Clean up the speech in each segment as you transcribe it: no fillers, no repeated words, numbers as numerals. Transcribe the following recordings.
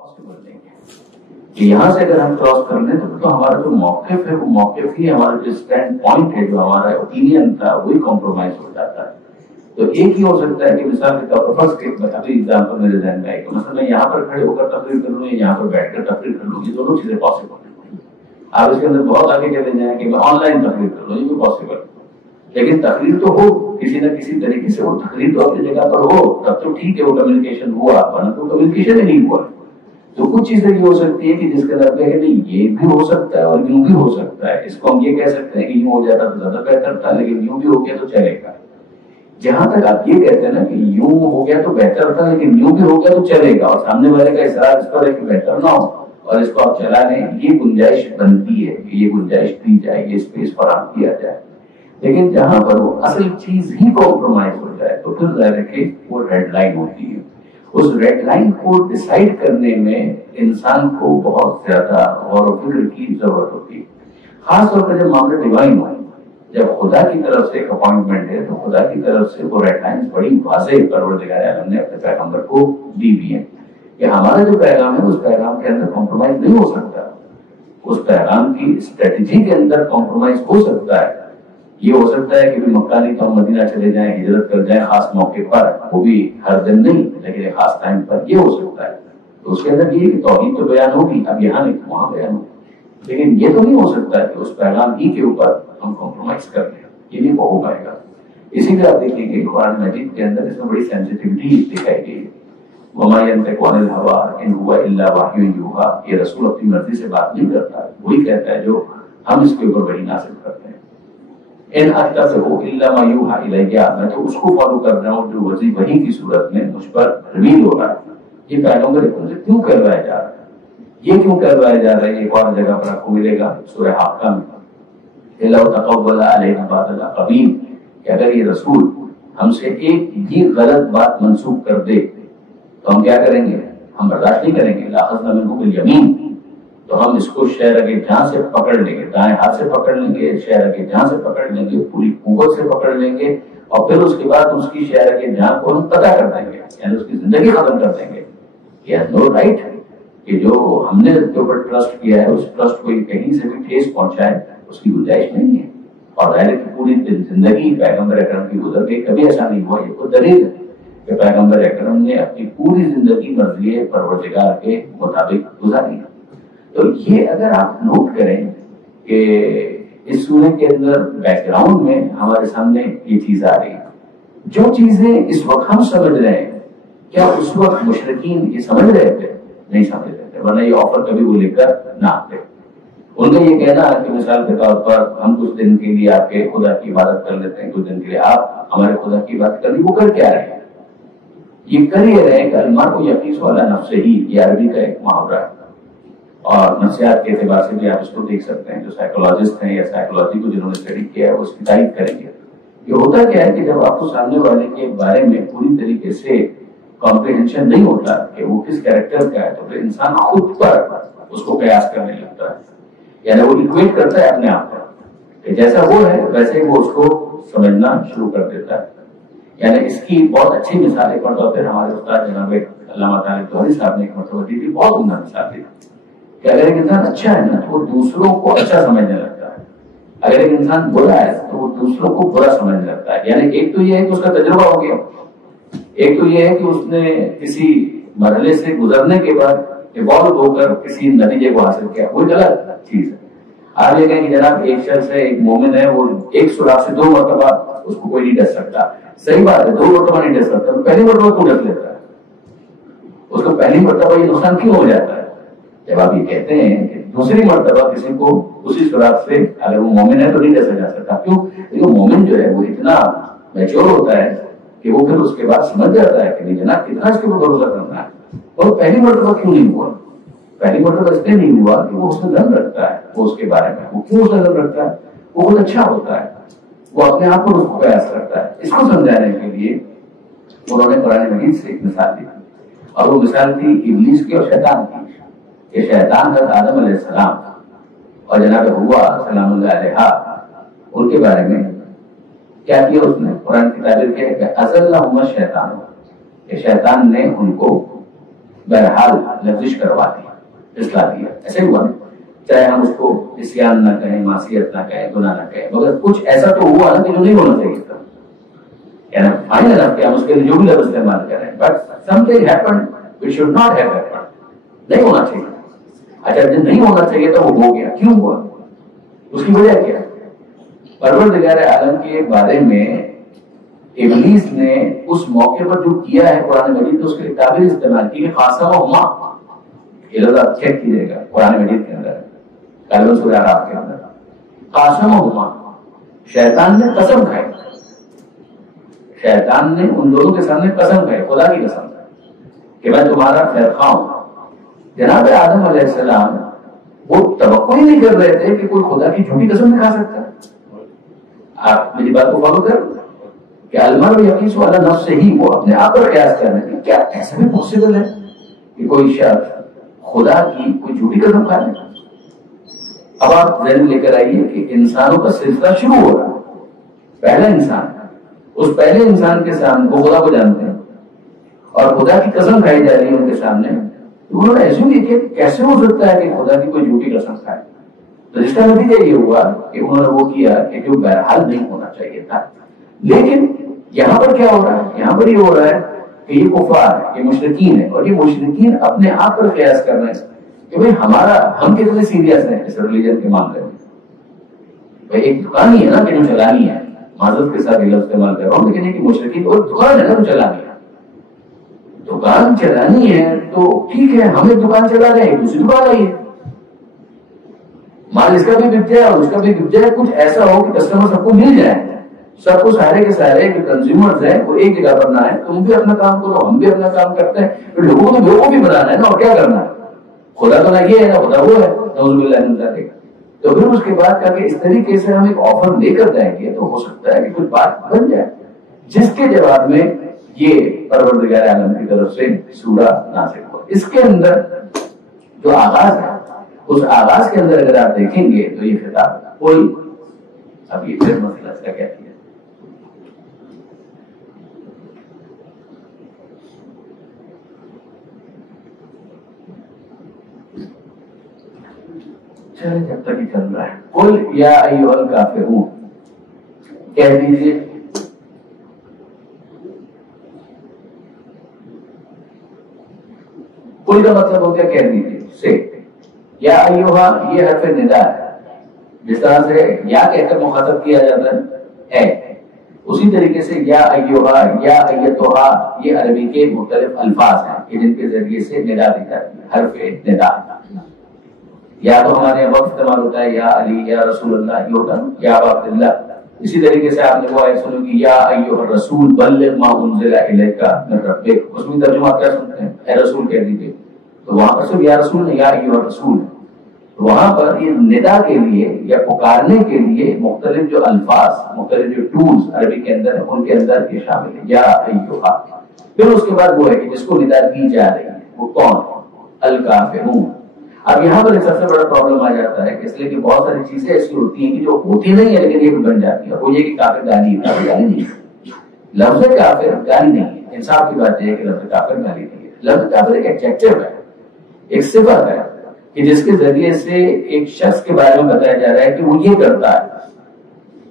Possible نہیں ہے کہ یہاں سے اگر ہم کراس کر لیں تو ہمارا جو موقف ہے وہ موقف ہی ہمارا جو اسٹینڈ پوائنٹ ہے، جو ہمارا اوپینین تھا، وہی کمپرومائز ہو جاتا ہے. تو ایک ہی ہو سکتا ہے کہ مثال کے طور پر فرسٹ ایک ابھی ایگزامپل میرے ذہن میں آئی کہ مثلا میں یہاں پر کھڑے ہو کر تقریر کر لوں یا یہاں پر بیٹھ کر تقریر کر لوں، یہ دونوں چیزیں پاسبل ہیں. آپ اس کے اندر بہت آگے چلے جائیں کہ میں آن لائن تقریر کر لوں، یہ بھی پاسبل ہے. لیکن تقریر تو ہو کسی نہ کسی طریقے سے، وہ تقریر تو اپنی جگہ پر ہو تب تو ٹھیک ہے، وہ کمیونیکیشن ہوا، ورنہ تو کمیونیکیشن ہی نہیں ہوا. تو کچھ چیزیں یہ ہو سکتی ہے کہ جس کے اندر کہ نہیں یہ بھی ہو سکتا ہے اور یوں بھی ہو سکتا ہے. اس کو ہم یہ کہہ سکتے ہیں کہ یوں ہو جاتا تو زیادہ بہتر تھا، لیکن یوں بھی ہو گیا تو چلے گا. جہاں تک آپ یہ کہتے ہیں نا کہ یوں ہو گیا تو بہتر تھا لیکن یوں بھی ہو گیا تو چلے گا، اور سامنے والے کا اصرار اس پر ہے کہ بہتر نہ ہو اور اس کو آپ چلا لیں، یہ گنجائش بنتی ہے کہ یہ گنجائش دی جائے، یہ اسپیس فراہم کیا جائے. لیکن جہاں پر وہ اصل چیز ہی کمپرومائز ہو جائے تو پھر ظاہر ہے کہ وہ ریڈ لائن ہوتی ہے. اس ریڈ لائن کو ڈیسائیڈ کرنے میں انسان کو بہت زیادہ غور و فکر کی ضرورت ہوتی ہے، خاص طور پر جب معاملہ ڈیوائن ہو، جب خدا کی طرف سے ایک اپوائنٹمنٹ ہے تو خدا کی طرف سے وہ ریڈ لائنز بڑی واضح پروردگار عالم نے اپنے پیغمبر کو دی ہوئی ہیں کہ ہمارا جو پیغام ہے اس پیغام کے اندر کمپرومائز نہیں ہو سکتا. اس پیغام کی اسٹریٹجی کے اندر کمپرومائز ہو سکتا ہے. یہ ہو سکتا ہے کہ مکہ نہیں تو ہم مدینہ چلے جائیں، ہجرت کر جائیں خاص موقع پر، وہ بھی ہر دن نہیں لیکن ایک خاص ٹائم پر، یہ ہو سکتا ہے. تو اس کے اندر یہ کہ توحید تو بیان ہوگی، اب یہاں نہیں تو وہاں بیان ہوگی. لیکن یہ تو نہیں ہو سکتا کہ اس پیغام ہی کے اوپر ہم کمپرومائز کر لیں، یہ نہیں ہو پائے گا. اسی لیے آپ دیکھیں گے قرآن مجید کے اندر اس میں بڑی سینسٹیوٹی دکھائی گئی ہے. وَمَا يَنطِقُ عَنِ الْهَوَىٰ إِنْ هُوَ إِلَّا وَحْيٌ يُوحَىٰ. یہ رسول اپنی مرضی سے بات نہیں کرتا، وہی کہتا ہے جو ہم اس کے اوپر وحی نازل کرتے ہیں. ان اتبع الا ما یوحی الیہ، میں تو اس کو فالو کر رہا ہوں جو وحی کی صورت میں مجھ پر ریویل ہو رہا ہے. یہ پیغمبر سے کیوں کروایا جا رہا ہے، یہ کیوں کروایا جا رہا ہے؟ ایک اور جگہ پر آپ کو ملے گا سورہ حاقہ میں، لو تقول علینا بعض الاقاویل، کہ اگر یہ رسول ہم سے ایک بھی غلط بات منسوخ کر دے تو ہم کیا کریں گے؟ ہم برداشت نہیں کریں گے. لاخذنا منہ بالیمین، تو ہم اس کو شہر کے جہاں سے پکڑ لیں گے، دائیں ہاتھ سے پکڑ لیں گے، شہر کے جہاں سے پکڑ لیں گے، پوری قوت سے پکڑ لیں گے، اور پھر اس کے بعد اس کی شہر کے جہاں کو ہم قطع کر دیں گے، یعنی اس کی زندگی ختم کر دیں گے. یہ نو رائٹ کہ جو ہم نے اس کے اوپر ٹرسٹ کیا ہے اس ٹرسٹ کو کہیں سے بھی ٹھیس پہنچائے، اس کی گنجائش نہیں ہے. اور ظاہر کی پوری زندگی پیغمبر اکرم کی گزر گئی، کبھی ایسا نہیں ہوا. یہ کوئی دلیل ہے کہ پیغمبر اکرم نے اپنی پوری زندگی مرضی پروردگار کے مطابق گزاری. تو یہ اگر آپ نوٹ کریں کہ اس سورہ کے اندر بیک گراؤنڈ میں ہمارے سامنے یہ چیز آ رہی ہے، جو چیزیں اس وقت ہم سمجھ رہے ہیں کیا اس وقت مشرکین یہ سمجھ رہے تھے؟ نہیں سمجھ رہے تھے، ورنہ یہ آفر کبھی وہ لے کر نہ آتے. ان کا یہ کہنا ہے کہ مثال کے طور پر ہم کچھ دن کے لیے آپ کے خدا کی عبادت کر لیتے ہیں، کچھ دن کے لیے آپ ہمارے خدا کی عبادت کر لی، وہ کر کیا رہے ہیں؟ یہ کر یہ رہے کہ المرء یقیس علی نفسہ ہی، یہ عربی کا ایک محاورہ ہے. اور نفسیات کے اعتبار سے بھی آپ اس کو دیکھ سکتے ہیں. جو سائیکولوجسٹ ہیں یا سائیکولوجی کو جنہوں نے اسٹڈی کیا ہے وہ اس کی تعریف کریں گے. یہ ہوتا کیا ہے کہ جب آپ کو سامنے والے کے بارے میں پوری طریقے سے کمپریہنشن نہیں ہوتا کہ وہ کس کیریکٹر کا ہے، تو پھر انسان خود پر اس کو قیاس کرنے لگتا ہے، یعنی وہ ایکویٹ کرتا ہے اپنے آپ پر کہ جیسا وہ ہے ویسے وہ اس کو سمجھنا شروع کر دیتا ہے. یعنی اس کی بہت اچھی مثال ایک مرتبہ پھر ہمارے استاد جناب علامہ طارق طوری صاحب نے ایک مرتبہ دی تھی، بہت عمدہ مثال دی کہ اگر ایک انسان اچھا ہے نا تو وہ دوسروں کو اچھا سمجھنے لگتا ہے، اگر ایک انسان برا ہے تو وہ دوسروں کو برا سمجھنے لگتا ہے. یعنی ایک تو یہ ہے کہ اس کا تجربہ ہو گیا، ایک تو یہ ہے کہ اس نے کسی مرحلے سے گزرنے کے بعد ایوالو ہو کر کسی نتیجے کو حاصل کیا، وہ غلط چیز ہے. آپ یہ کہیں کہ جناب ایک شخص ہے، ایک مومن ہے، وہ ایک سوراخ سے 2 مرتبہ اس کو کوئی نہیں ڈس سکتا. صحیح بات ہے، 2 مرتبہ نہیں ڈس سکتا، تو پہلی مرتبہ کیوں ڈس لیتا ہے؟ اس کو پہلی مرتبہ یہ نقصان کیوں ہو جاتا ہے؟ جب آپ یہ کہتے ہیں کہ دوسری مرتبہ کسی کو اسی سوراخ سے اگر وہ مومن ہے تو نہیں ڈسا جا سکتا. کیوں؟ کیونکہ مومن جو ہے وہ اتنا میچور ہوتا ہے کہ وہ پھر اس کے بعد سمجھ جاتا ہے کہ نہیں جناب کتنا اس کے اوپر بھروسہ کرنا ہے. اور پہلی مرتبہ کیوں نہیں ہوا؟ پہلی مرتبہ اس لیے نہیں ہوا کہ وہ اس میں دم رکھتا ہے، وہ اس کے بارے میں وہ کیوں اس میں دم رکھتا ہے؟ وہ بہت اچھا ہوتا ہے، وہ اپنے آپ پر اس کو قیاس کرتا ہے. اس کو سمجھانے کے لیے انہوں نے قرآن مجید سے ایک مثال دی، اور وہ مثال تھی ابلیس کی اور شیطان کی. کہ شیطان حضرت آدم علیہ السلام اور جناب حوا سلام اللہ علیہ ان کے بارے میں کیا کیا اس نے؟ قرآن کی تعبیر کیا کہ ازلہما الشیطان، کہ شیطان نے ان کو بہرحال لفظش کروا دیا، اصلاح دیا، ایسے ہوا نا، چاہے ہم اس کو عصیان نہ کہیں، معصیت نہ کہیں، گناہ نہ کہیں، مگر کچھ ایسا تو ہوا نا کہ جو نہیں ہونا چاہیے تھا، یعنی فائنل اب کہ ہم اس کے لیے جو بھی لفظ استعمال کریں، but some thing happen which should not have happen, نہیں ہونا چاہیے. اچھا جب نہیں ہونا چاہیے تو وہ ہو گیا، کیوں ہوا؟ اس کی وجہ کیا؟ پروردگار عالم کے بارے میں ابلیس نے اس موقع پر جو کیا ہے قرآن مجید، تو اس کے لیے تعبیر استعمال کی کہ خاصمہما، یہ لفظ آپ چیک کیجیے گا قرآن مجید کے اندر، غالباً سورہ اعراف کے اندر، خاصمہما، شیطان نے قسم کھائی، شیطان نے ان دونوں کے سامنے قسم کھائی، خدا کی قسم کہ میں تمہارا خیر خواہ ہوں. جناب آدم علیہ السلام وہ توقع ہی نہیں کر رہے تھے کہ کوئی خدا کی جھوٹی قسم کھا سکتا ہے. آپ میری بات کو فالو کریں کہ المرء یقیس علی نفسہ ہی، وہ اپنے آپ پر قیاس کر رہے ہیں، کیا ایسا بھی پاسبل ہے کہ کوئی شخص خدا کی کوئی جھوٹی قسم کھا لے؟ اب آپ ذہن لے کر آئیے کہ انسانوں کا سلسلہ شروع ہو رہا ہے. پہلا انسان، اس پہلے انسان کے سامنے وہ خدا کو جانتے ہیں اور خدا کی قسم کھائی جا رہی ہے ان کے سامنے، تو انہوں نے ایسے ہی کہ کیسے ہو سکتا ہے کہ خدا کی کوئی جھوٹی قسم کھائے. تو جس کا نتیجہ یہ ہوا کہ انہوں نے وہ کیا کہ جو بہرحال نہیں ہونا چاہیے تھا. لیکن یہاں پر کیا ہو رہا ہے؟ یہاں پر یہ ہو رہا ہے کہ یہ کفار، یہ مشرکین ہیں، اور یہ مشرکین اپنے آپ پر قیاس کر رہے ہیں کہ بھئی ہم کتنے سیریس ہیں اس ریلیجن کے معاملے میں. بھئی ایک دکان ہی ہے نا کہ جو چلانی ہے، معذرت کے ساتھ یہ لفظ استعمال کر رہا ہوں، لیکن ایک مشرکین اور دکان ہے نا جو چلانی ہے، دکان چلانی ہے تو ٹھیک ہے، ہم ایک دکان چلا رہے ہیں، دوسری دکان آئی ہے، مال اس کا بھی بک جائے اور اس کا بھی بک جائے، کچھ ایسا ہو کہ کسٹمر سب کو مل جائے، سب کو سارے کے سارے جو کنزیومرز ہیں وہ ایک جگہ پر نہ ہے. تم بھی اپنا کام کرو، ہم بھی اپنا کام کرتے ہیں، پھر لوگوں کو بھی بنانا ہے نا، اور کیا کرنا ہے؟ خدا تو نہ یہ ہے نا خدا وہ ہے، نعوذ باللہ من ذالک. تو پھر اس کے بعد کہا کہ اس طریقے سے ہم ایک آفر لے کر جائیں گے تو ہو سکتا ہے کہ کچھ بات بن جائے، جس کے جواب میں یہ پروردگار عالم کی طرف سے سورہ نازل ہوا. اس کے اندر جو آغاز ہے، اس آغاز کے اندر اگر آپ دیکھیں گے تو یہ خطاب کوئی، اب یہ پھر مسئلہ اس کا کہتی ہے، چلے جب تک ہی چل رہا ہے. قل یا ایھا الکافرون، کہہ دیجیے قل کا مطلب ہو گیا کہہ دیجیے سے. یا ایھا یہ حرف ندا ہے، جس طرح سے یا کہہ کر مخاطب کیا جاتا ہے، اسی طریقے سے یا ایھا یا ایتھا یہ عربی کے مختلف الفاظ ہیں کہ جن کے ذریعے سے ندا دی جاتی ہے، حرف ندا. یا تو ہمارے یہاں وقت استعمال ہوتا ہے یا علی یا رسول اللہ، یہ ہوتا ہے یا ابا عبداللہ. اسی طریقے سے آپ نے وہ آیت سنو کہ یا ایھا الرسول بلغ ما انزل الیک من ربک، اس میں ترجمہ آپ کیا سنتے ہیں؟ اے رسول کہہ دیجیے. تو وہاں پر صرف یا رسول نہیں، یا ایھا الرسول. وہاں پر یہ ندا کے لیے یا پکارنے کے لیے مختلف جو الفاظ، مختلف جو ٹولز عربی کے اندر ہیں، ان کے اندر یہ شامل ہے یا ایھا. پھر اس کے بعد وہ ہے کہ جس کو ندا دی جا رہی ہے وہ کون؟ الکافرون. اب یہاں پر ایک سب سے بڑا پرابلم آ جاتا ہے کہ اس لیے کہ بہت ساری چیزیں ایسی ہوتی ہیں کہ جو ہوتی نہیں ہے لیکن یہ بھی بن جاتی ہے. وہ یہ کہ کافر گالی نہیں ہے، لفظ کافر گالی نہیں ہے. انصاف کی بات یہ ہے کہ لفظ کافر گالی نہیں ہے. لفظ کافر ایک ایڈجیکٹو ہے، ایک صفت ہے کہ جس کے ذریعے سے ایک شخص کے بارے میں بتایا جا رہا ہے کہ وہ یہ کرتا ہے.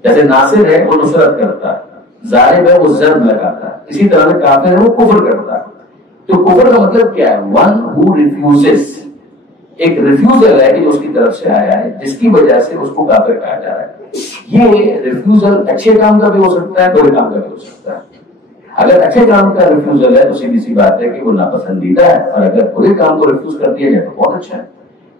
جیسے ناصر ہے وہ نصرت کرتا ہے، ظالم ہے وہ ضرب لگاتا ہے، اسی طرح سے کافر ہے وہ کفر کرتا ہے. تو کفر کا مطلب کیا ہے؟ ون ہو ریفیوزز، ایک ریفیوزل ہے کہ جو اس کی طرف سے آیا ہے، جس کی وجہ سے اس کو کافر کہا جا رہا ہے. یہ ریفیوزل اچھے کام کا بھی ہو سکتا ہے، برے کام کا بھی ہو سکتا ہے. اگر اچھے کام کا ریفیوزل ہے تو سیدھی سی بات ہے کہ وہ ناپسندیدہ ہے، اور اگر برے کام کو ریفیوز کر دیا جائے تو بہت اچھا ہے.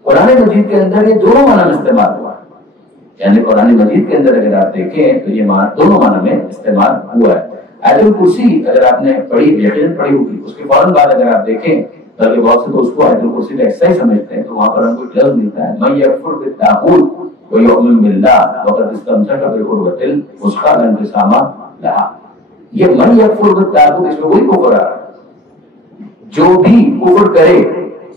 قرآن مجید کے اندر یہ دونوں معنی میں استعمال ہوا ہے، یعنی قرآن مجید کے اندر اگر آپ دیکھیں تو یہ دونوں معنی میں استعمال ہوا ہے. آیت الکرسی اگر آپ نے پڑھی، یقیناً پڑھی ہوگی، اس کے فوراً بعد اگر آپ دیکھیں بلکہ بہت سے تو اس کو آیت الکرسی کا حصہ ہی سمجھتے ہیں، تو وہاں پر ہم کو ایک لفظ ملتا ہے من یکفر بالطاغوت ویؤمن باللہ وقد استمسک بالعروۃ الوثقی لا انفصام لہا. یہ من یکفر بالطاغوت، اس میں وہی کفر آ رہا ہے جو بھی کفر کرے،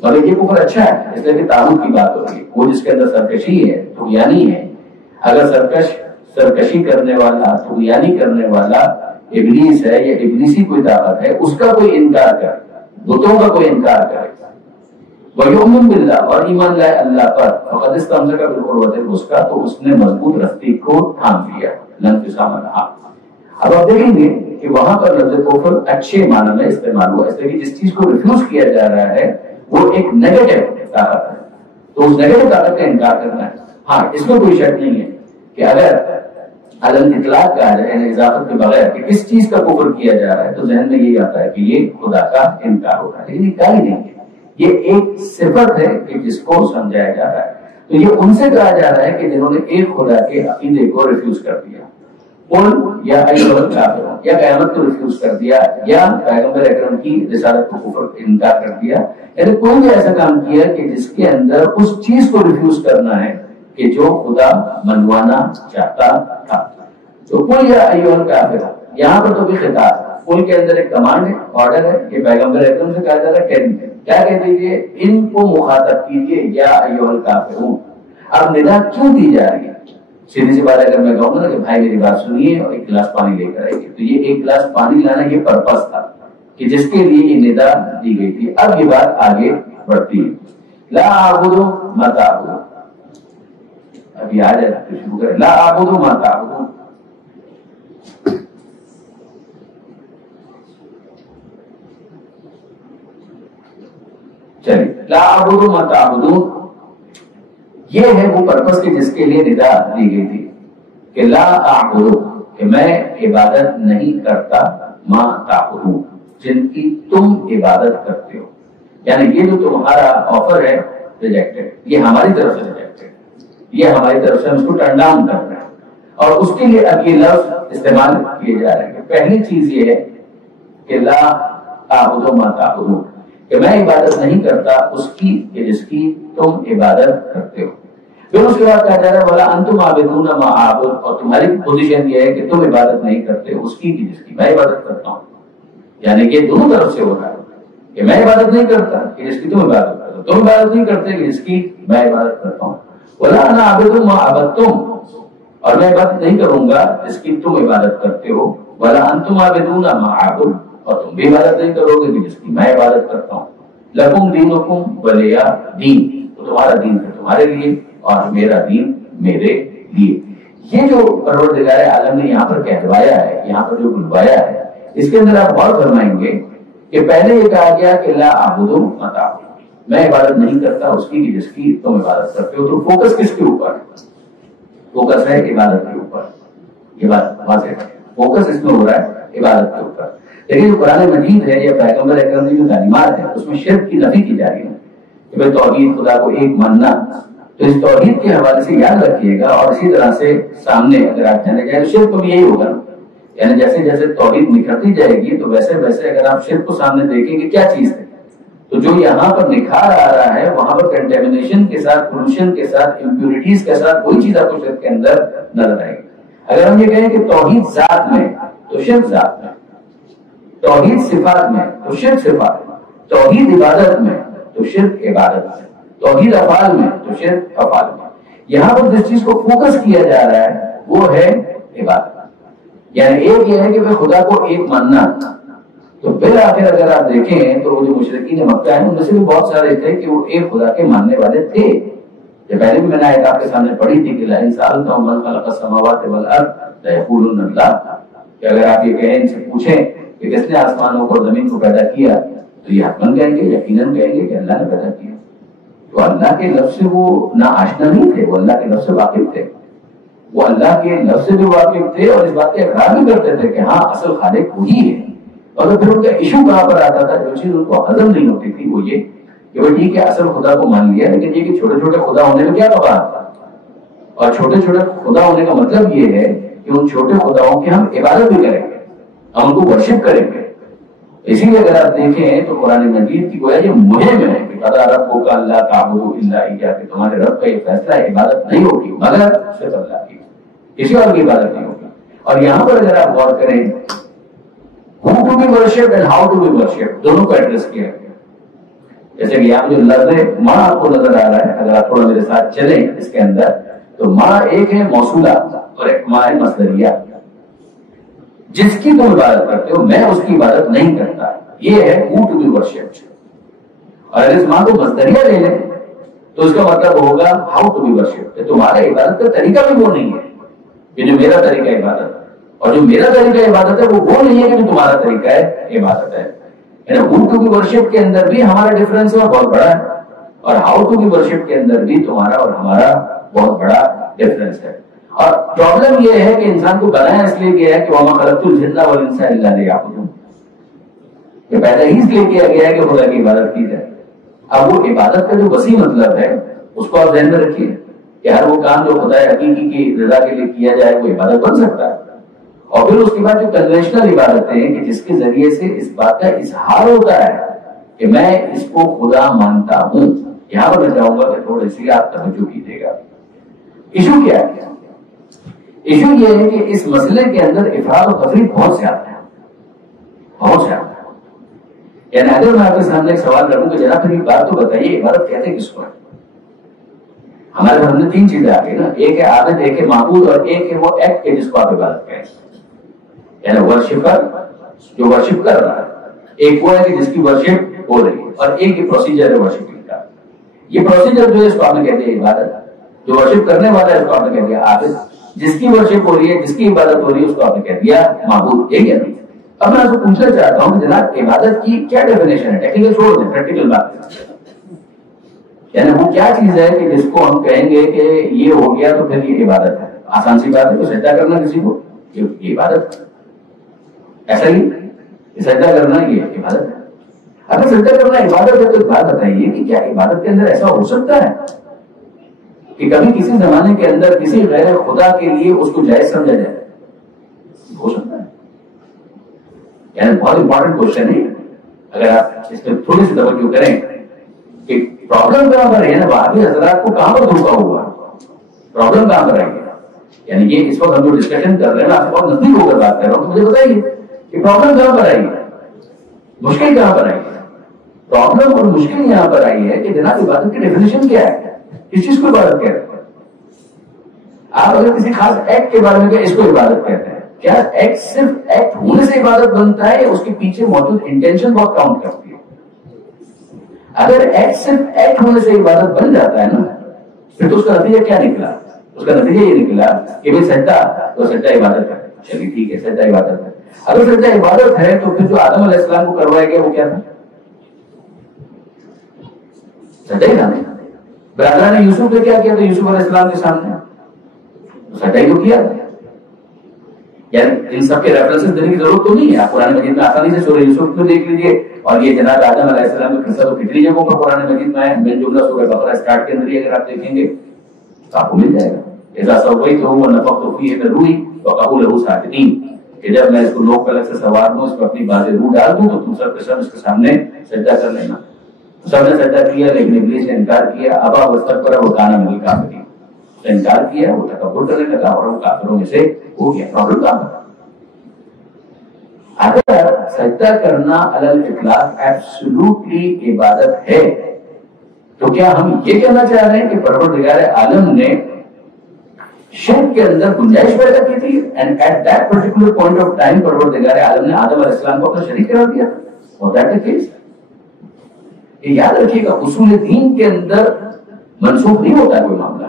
مگر یہ کفر اچھا ہے اس لیے کہ طاغوت کی بات ہو رہی ہے، وہ جس کے اندر سرکشی ہے، طغیانی ہے. اگر سرکشی کرنے والا، طغیانی کرنے والا ابلیس ہے یا ابلیسی کوئی طاقت ہے، اس کا کوئی انکار کر بتوں کا کوئی انکار کرے وَيُؤْمِنْ بِاللَّهِ اور ایمان لائے اللہ پر فَقَدْ اسْتَمْسَكَ بِالْعُرْوَةِ الْوُثْقَىٰ تو اس نے مضبوط رسی کو تھام لیا لَا انفصام لَهَا. اب آپ دیکھیں گے کہ وہاں پر لفظ کفر اچھے معنی میں استعمال ہوا، اس لیے کہ جس چیز کو ریفیوز کیا جا رہا ہے وہ ایک نیگیٹو طاقت ہے، تو اس نیگیٹو طاقت کا انکار کرنا ہے. ہاں اس میں کوئی شک نہیں ہے کہ اگر علم اطلاق کہا جائے یعنی اضافت کے بغیر کہ کس چیز کا کفر کیا جا رہا ہے تو ذہن میں یہ آتا ہے کہ یہ خدا کا انکار ہو رہا ہے، لیکن یہ کیا ہی نہیں ہے، یہ ایک صفت ہے کہ جس کو سمجھایا جا رہا ہے. تو یہ ان سے کہا جا رہا ہے کہ جنہوں نے ایک خدا کے عقیدے کو ریفیوز کر دیا، یا یا قیامت کو ریفیوز کر دیا، یا پیغمبر اکرم کی رسالت کو کفر انکار کر دیا، یعنی کوئی بھی ایسا کام کیا کہ جس کے اندر اس چیز کو ریفیوز کرنا ہے کہ جو خدا منوانا چاہتا تھا. تو قل یا ایھا الکافر، یہاں پر تو بھی خطاب قل کے اندر ایک کمانڈ ہے، آرڈر ہے کہ پیغمبر اکرم سے کہا جا رہا ہے کیا کہہ دیجیے، ان کو مخاطب کیجیے یا ایھا الکافرون. اب ندا کیوں دی جا رہی ہے؟ سیدھی سی بات اگر میں کہوں نا کہ بھائی میری بات سنیے اور ایک گلاس پانی لے کر آئیے، تو یہ ایک گلاس پانی لانا یہ پرپس تھا کہ جس کے لیے یہ ندا دی گئی تھی. اب یہ بات آگے بڑھتی ہے، لا اعبد ما تعبدون. اب یہ آ جائے تو شروع کریں، لا اعبد ما تعبدون. چلیے، لا اعبد ما تعبدون یہ ہے وہ پرپس کہ جس کے لیے ندا دی گئی تھی کہ لا اعبد کہ میں عبادت نہیں کرتا ما تعبدون جن کی تم عبادت کرتے ہو. یعنی یہ جو تمہارا آفر ہے ریجیکٹڈ، یہ ہماری طرف سے ریجیکٹڈ، یہ ہماری طرف سے ہم اس کو ٹرن ڈاؤن کر رہے ہیں. اور اس کے لیے اب یہ لفظ استعمال کیے جا رہے ہیں. پہلی چیز یہ ہے کہ لا اعبد ما تعبدون کہ میں عبادت نہیں کرتا اس کی کہ جس کی تم عبادت کرتے ہو. پھر اس کے بعد کہا جا رہا ہے وَلَا أَنْتُمْ عَابِدُونَ مَا أَعْبُدُ اور تمہاری پوزیشن یہ ہے کہ تم عبادت نہیں کرتے اس کی کہ جس کی میں عبادت کرتا ہوں. یعنی کہ دونوں طرف سے ہو رہا ہے کہ میں عبادت نہیں کرتا کہ جس کی تم عبادت کرتے ہو، تم عبادت نہیں کرتے کہ جس کی میں عبادت کرتا ہوں. وَلَا أَنَا عَابِدٌ مَا عَبَدتُّمْ اور میں عبادت نہیں کروں گا جس کی تم عبادت کرتے ہو. وَلَا أَنْتُمْ عَابِدُونَ مَا أَعْبُدُ اور تم بھی عبادت نہیں کرو گے کہ جس کی میں عبادت کرتا ہوں. لَكُمْ دِينُكُمْ وَلِيَ دِينِ تو تمہارا دین ہے تمہارے لیے اور میرا دین میرے لیے. یہ جو پروردگار عالم نے یہاں پر کہلوایا ہے، یہاں پر جو بلوایا ہے، اس کے اندر آپ غور فرمائیں گے کہ پہلے یہ کہا گیا کہ لا اعبد ما تعبدون میں عبادت نہیں کرتا اس کی جس کی تم عبادت کرتے ہو. تو فوکس کس کے اوپر؟ فوکس ہے عبادت کے اوپر. یہ بات واضح ہے، فوکس اس میں ہو رہا ہے عبادت کے اوپر. لیکن جو قرآن مجید ہے یا پیغمبر اکرم کی جو تعلیمات ہیں اس میں شرک کی نفی کی جا رہی ہے کہ بھائی توحید خدا کو ایک ماننا. تو اس توحید کے حوالے سے یاد رکھیے گا اور اسی طرح سے سامنے اگر آپ چلے جائیں شرک کو بھی یہی ہوگا. یعنی جیسے جیسے توحید نکھرتی جائے گی تو ویسے ویسے اگر آپ شرک کو سامنے دیکھیں گے کیا چیز ہے تو جو یہاں پر نکھار آ رہا ہے وہاں پر کنٹیمنیشن کے ساتھ، پولوشن کے ساتھ، امپیورٹیز کے ساتھ وہی چیز آپ کو شرک کے اندر نظر آئے گی. اگر ہم یہ کہیں کہ توحید ذات میں تو شرک ذات میں، توحید صفات میں تو شرک صفات میں، توحید عبادت میں تو شرک عبادت میں، توحید افعال میں تو شرک افعال میں. یہاں پر جس چیز کو فوکس کیا جا رہا ہے وہ ہے عبادت. یعنی ایک یہ ہے کہ خدا کو ایک ماننا. تو بالآخر اگر آپ دیکھیں تو وہ جو مشرکین مکہ ہیں ان میں سے بھی بہت سارے تھے کہ وہ ایک خدا کے ماننے والے تھے. یہ پہلے بھی میں نے آیت آپ کے سامنے پڑھی تھی کہ لئن سألتهم من خلق السماوات والارض ليقولن اللہ کہ اگر آپ یہ کہیں ان سے پوچھیں کہ کس نے آسمانوں کو اور زمین کو پیدا کیا تو یہ حتماً کہیں گے، یقیناً کہیں گے کہ اللہ نے پیدا کیا. تو اللہ کے لفظ سے وہ نہ آشنا نہیں تھے، وہ اللہ کے لفظ سے واقف تھے، وہ اللہ کے لفظ سے بھی واقف تھے اور اس بات کا اقرار بھی کرتے تھے کہ ہاں اصل خالق وہی ہے. اور پھر ان کا ایشو کہاں پر آتا تھا، جو چیز ان کو ہضم نہیں ہوتی تھی وہ یہ کہ وہ ٹھیک ہے اصل خدا کو مان لیا لیکن یہ کہ چھوٹے چھوٹے خدا ہونے میں کیا بات تھا. اور چھوٹے چھوٹے خدا ہونے کا مطلب یہ ہے کہ ان چھوٹے خداؤں کی ہم عبادت بھی کریں گے، ہم ان کو ورشپ کریں گے. اسی لیے اگر آپ دیکھیں تو قرآن مجید کی گویا یہ مہم ہے کہ قضا ربک الا تعبدوا الا ایہ کہ تمہارے رب کا یہ فیصلہ ہے عبادت نہیں ہوگی مگر صرف اللہ کی، کسی اور کی عبادت نہیں ہوگی. اور یہاں پر اگر آپ غور کریں who to be worshipped and how to be worshipped دونوں کو ایڈریس کیا گیا. جیسے کہ یہاں جو لفظ ماں آپ کو نظر آ رہا ہے اگر آپ تھوڑا میرے ساتھ چلیں اس کے اندر تو ماں ایک ہے موصولہ اور ایک ماں ہے مصدریہ. جس کی تم عبادت کرتے ہو میں اس کی عبادت نہیں کرتا. یہ ہے who to be worshipped. اور اگر اس ماں کو مصدریہ لے لیں تو اس کا مطلب ہوگا how to be worshipped. تمہارا عبادت کا طریقہ بھی وہ نہیں ہے کہ جو میرا طریقہ عبادت ہے، اور جو میرا طریقہ عبادت ہے وہ نہیں ہے کہ جو تمہارا طریقہ ہے عبادت ہے. who to be worshipped کے اندر بھی ہمارا ڈفرنس بہت بڑا ہے، اور how to be worshipped کے اندر بھی تمہارا اور ہمارا بہت بڑا ڈفرنس ہے. اور پرابلم یہ ہے کہ انسان کو بنایا اس لیے گیا ہے کہ وَمَا خَلَقْتُ الْجِنَّ وَالْإِنسَ إِلَّا لِيَعْبُدُونِ. یہ پیدا ہی اس لیے کیا گیا ہے کہ خدا کی عبادت کی جائے. اب وہ عبادت کا جو وسیع مطلب ہے اس کو آپ ذہن میں رکھیے کہ ہر وہ کام جو خدا حقیقی کی رضا کے لیے کیا جائے وہ عبادت بن سکتا ہے. اور پھر اس کے بعد جو کنونشنل عبادتیں ہیں کہ جس کے ذریعے سے اس بات کا اظہار ہوتا ہے کہ میں اس کو خدا مانتا ہوں. یہاں پر میں چاہوں گا کہ تھوڑی سی آپ توجہ کیجیے گا. ایشو کیا ہے؟ ایشو یہ ہے کہ اس مسئلے کے اندر افراد و تفریق بہت زیادہ ہے، بہت زیادہ. یعنی اگر میں آپ کے سامنے ایک سوال کروں کہ جناب پھر ایک بات تو بتائیے عبادت کہتے ہیں کس کو ہے؟ ہمارے گھر میں تین چیزیں آ گئی نا، ایک ہے عابد، ایک ہے معبود، اور ایک ہے وہ ایکٹ کے جس کو آپ عبادت کہیں. یعنی ورشپر جو ورشپ کر رہا ہے، ایک وہ ہے کہ جس کی ورشپ ہو رہی ہے، اور ایک یہ پروسیجر ہے ورشپنگ کا. یہ پروسیجر جو ہے اس کو آپ نے کہتے ہیں عبادت. جو ورشپ کرنے والا ہے اس کو آپ نے کہہ دیا عابد. جس کی ورشپ ہو رہی ہے، جس کی عبادت ہو رہی ہے، اس کو آپ نے کہہ دیا معبود. یہی ہے. اب میں آپ کو پوچھنا چاہتا ہوں کہ جناب عبادت کی کیا ڈیفینیشن ہے؟ ٹیکنیکل چھوڑ دیں، پریکٹیکل بات. یعنی وہ کیا چیز ہے کہ جس کو ہم کہیں گے کہ یہ ہو گیا تو پھر یہ عبادت ہے؟ آسان سی بات ہے کہ سجدہ کرنا کسی کو، یہ عبادت ہے. ایسا ہی سجدہ کرنا یہ عبادت ہے. اگر سجدہ کرنا عبادت ہے تو ایک بات بتائیے کہ کیا عبادت کے اندر ایسا ہو سکتا ہے کہ کبھی کسی زمانے کے اندر کسی غیر خدا کے لیے اس کو جائز سمجھا جائے؟ ہو سکتا ہے. یعنی بہت امپورٹنٹ کوشچن ہے. اگر آپ اس میں تھوڑی سی توجہ کریں کہ پرابلم کہاں پر ہے نا، وہابی حضرات کو کہاں پر دھوکا ہوا، پرابلم کہاں پر آئی ہے. یعنی یہ اس وقت ہم جو ڈسکشن کر رہے ہیں آپ بہت نزدیک ہو کر بات کر رہا ہوں، مجھے بتائیے کہ پرابلم کہاں پر آئی ہے، مشکل کہاں پر آئی ہے. پرابلم اور مشکل یہاں پر آئی ہے کہ جناب عبادت کی ڈیفینیشن کیا ہے، کس چیز کو عبادت کہتے ہیں. آپ اگر کسی خاص ایکٹ کے بارے میں کہ اس کو عبادت کہتے ہیں، کیا ایکٹ صرف ایکٹ ہونے سے عبادت بنتا ہے یا اس کے پیچھے موجود انٹینشن بہت کاؤنٹ کرتی ہے؟ اگر ایکٹ صرف ایکٹ ہونے سے عبادت بن جاتا ہے نا، پھر تو اس کا نتیجہ کیا نکلا؟ اس کا نتیجہ یہ نکلا کہ بھائی سجدہ تو سجدہ عبادت ہے. چلیے ٹھیک ہے، سجدہ عبادت ہے. اگر سجدہ عبادت ہے تو پھر جو آدم علیہ السلام کو کروایا گیا وہ کیا تھا؟ سجدہ ہی تھا. برادران نے یوسف نے کیا کیا تھا یوسف علیہ السلام کے سامنے؟ سجدہ ہی تو کیا تھا. یعنی ان سب کے ریفرنسز دینے کی ضرورت تو نہیں ہے. آپ قرآن مجید میں آسانی سے سورہ یوسف میں دیکھ لیجیے، اور یہ جناب آدم علیہ السلام کا قصہ تو کتنی جگہوں پر قرآن مجید میں ہے. میں جملہ سورہ بقرہ اسٹارٹ کے اندر ہی اگر آپ دیکھیں گے تو آپ کو مل جائے گا. اذا سویتہ ونفخت فیہ من روحی وقعوا لہ ساجدین، کہ جب میں اس کو لوک پلک سے سوار ہوں، اس پر اپنی باز روح ڈال دوں تو تم سب کے سب اس کے سامنے سجدہ کر لینا. سب نے سجدہ کیا لیکن ابلیس نے انکار کیا. ابا واستکبر وکان من الکافرین، انکار کیا، وہ تکبر کرنے لگا اور وہ کافروں میں سے ہو گیا. پرابلم کہاں پر؟ اگر سجدہ کرنا علی الاطلاق ایبسولوٹلی عبادت ہے تو کیا ہم یہ کہنا چاہ رہے ہیں کہ پروردگار عالم نے شرک کے اندر گنجائش پیدا کی تھی and at that particular point of time پروردگار عالم نے آدم علیہ السلام کو اپنا شریک قرار دیا تھا؟ اور دیٹ کیس یہ یاد رکھیے گا، اصول دین کے اندر منسوخ نہیں ہوتا ہے کوئی معاملہ.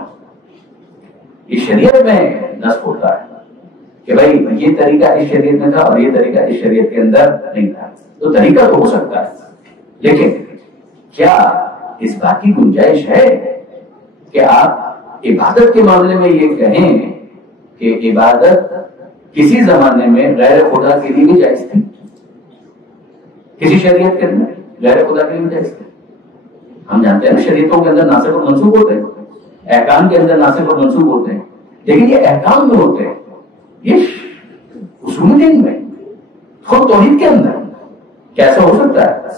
یہ شریعت میں نصب ہوتا ہے کہ بھائی یہ طریقہ اس شریعت میں تھا اور یہ طریقہ اس شریعت کے اندر نہیں تھا. تو طریقہ تو ہو سکتا ہے، لیکن کیا اس بات کی گنجائش ہے کہ آپ عبادت کے معاملے میں یہ کہیں کہ عبادت کسی زمانے میں غیر خدا کے لیے بھی جائز تھی؟ کسی شریعت کے اندر غیر خدا کے لیے بھی جائز تھی. ہم جانتے ہیں شریعتوں کے اندر ناسخ اور منسوخ ہوتے ہیں، احکام کے اندر ناسخ اور منسوخ ہوتے ہیں، لیکن یہ احکام میں ہوتے ہیں، یہ اصول دین میں خود توحید کے اندر کیسا ہو سکتا ہے؟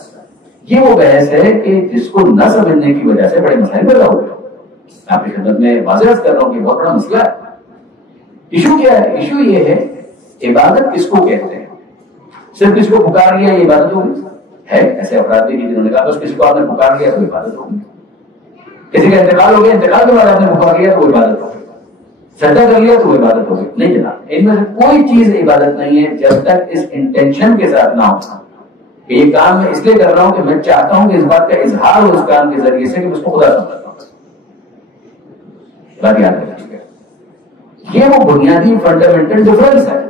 یہ وہ بحث ہے کہ جس کو نہ سمجھنے کی وجہ سے بڑے مسائل پیدا ہو گئے. آپ کی خدمت میں واضح کر رہا ہوں کہ بہت بڑا مسئلہ ہے. ایشو کیا ہے؟ ایشو یہ ہے عبادت کس کو کہتے ہیں. صرف کسی کو پکار لیا یہ عبادت ہوگی؟ ہے ایسے افراد بھی جنہوں نے کہا بس کسی کو آپ نے پکار لیا تو عبادت ہوگی. کسی کا انتقال ہو گیا، انتقال کے بعد آپ نے پکار لیا تو عبادت ہوگی. سجدہ کر لیا تو عبادت ہوگی؟ نہیں جناب، ان میں سے کوئی چیز عبادت نہیں ہے جب تک اس انٹینشن کے ساتھ نہ ہو کہ یہ کام میں اس لیے کر رہا ہوں کہ میں چاہتا ہوں کہ اس بات کا اظہار ہو اس کام کے ذریعے سے کہ میں اس کو خدا سمجھتا ہوں. بات یاد رکھیے گا، یہ وہ بنیادی فنڈامنٹل ڈفرنس ہے.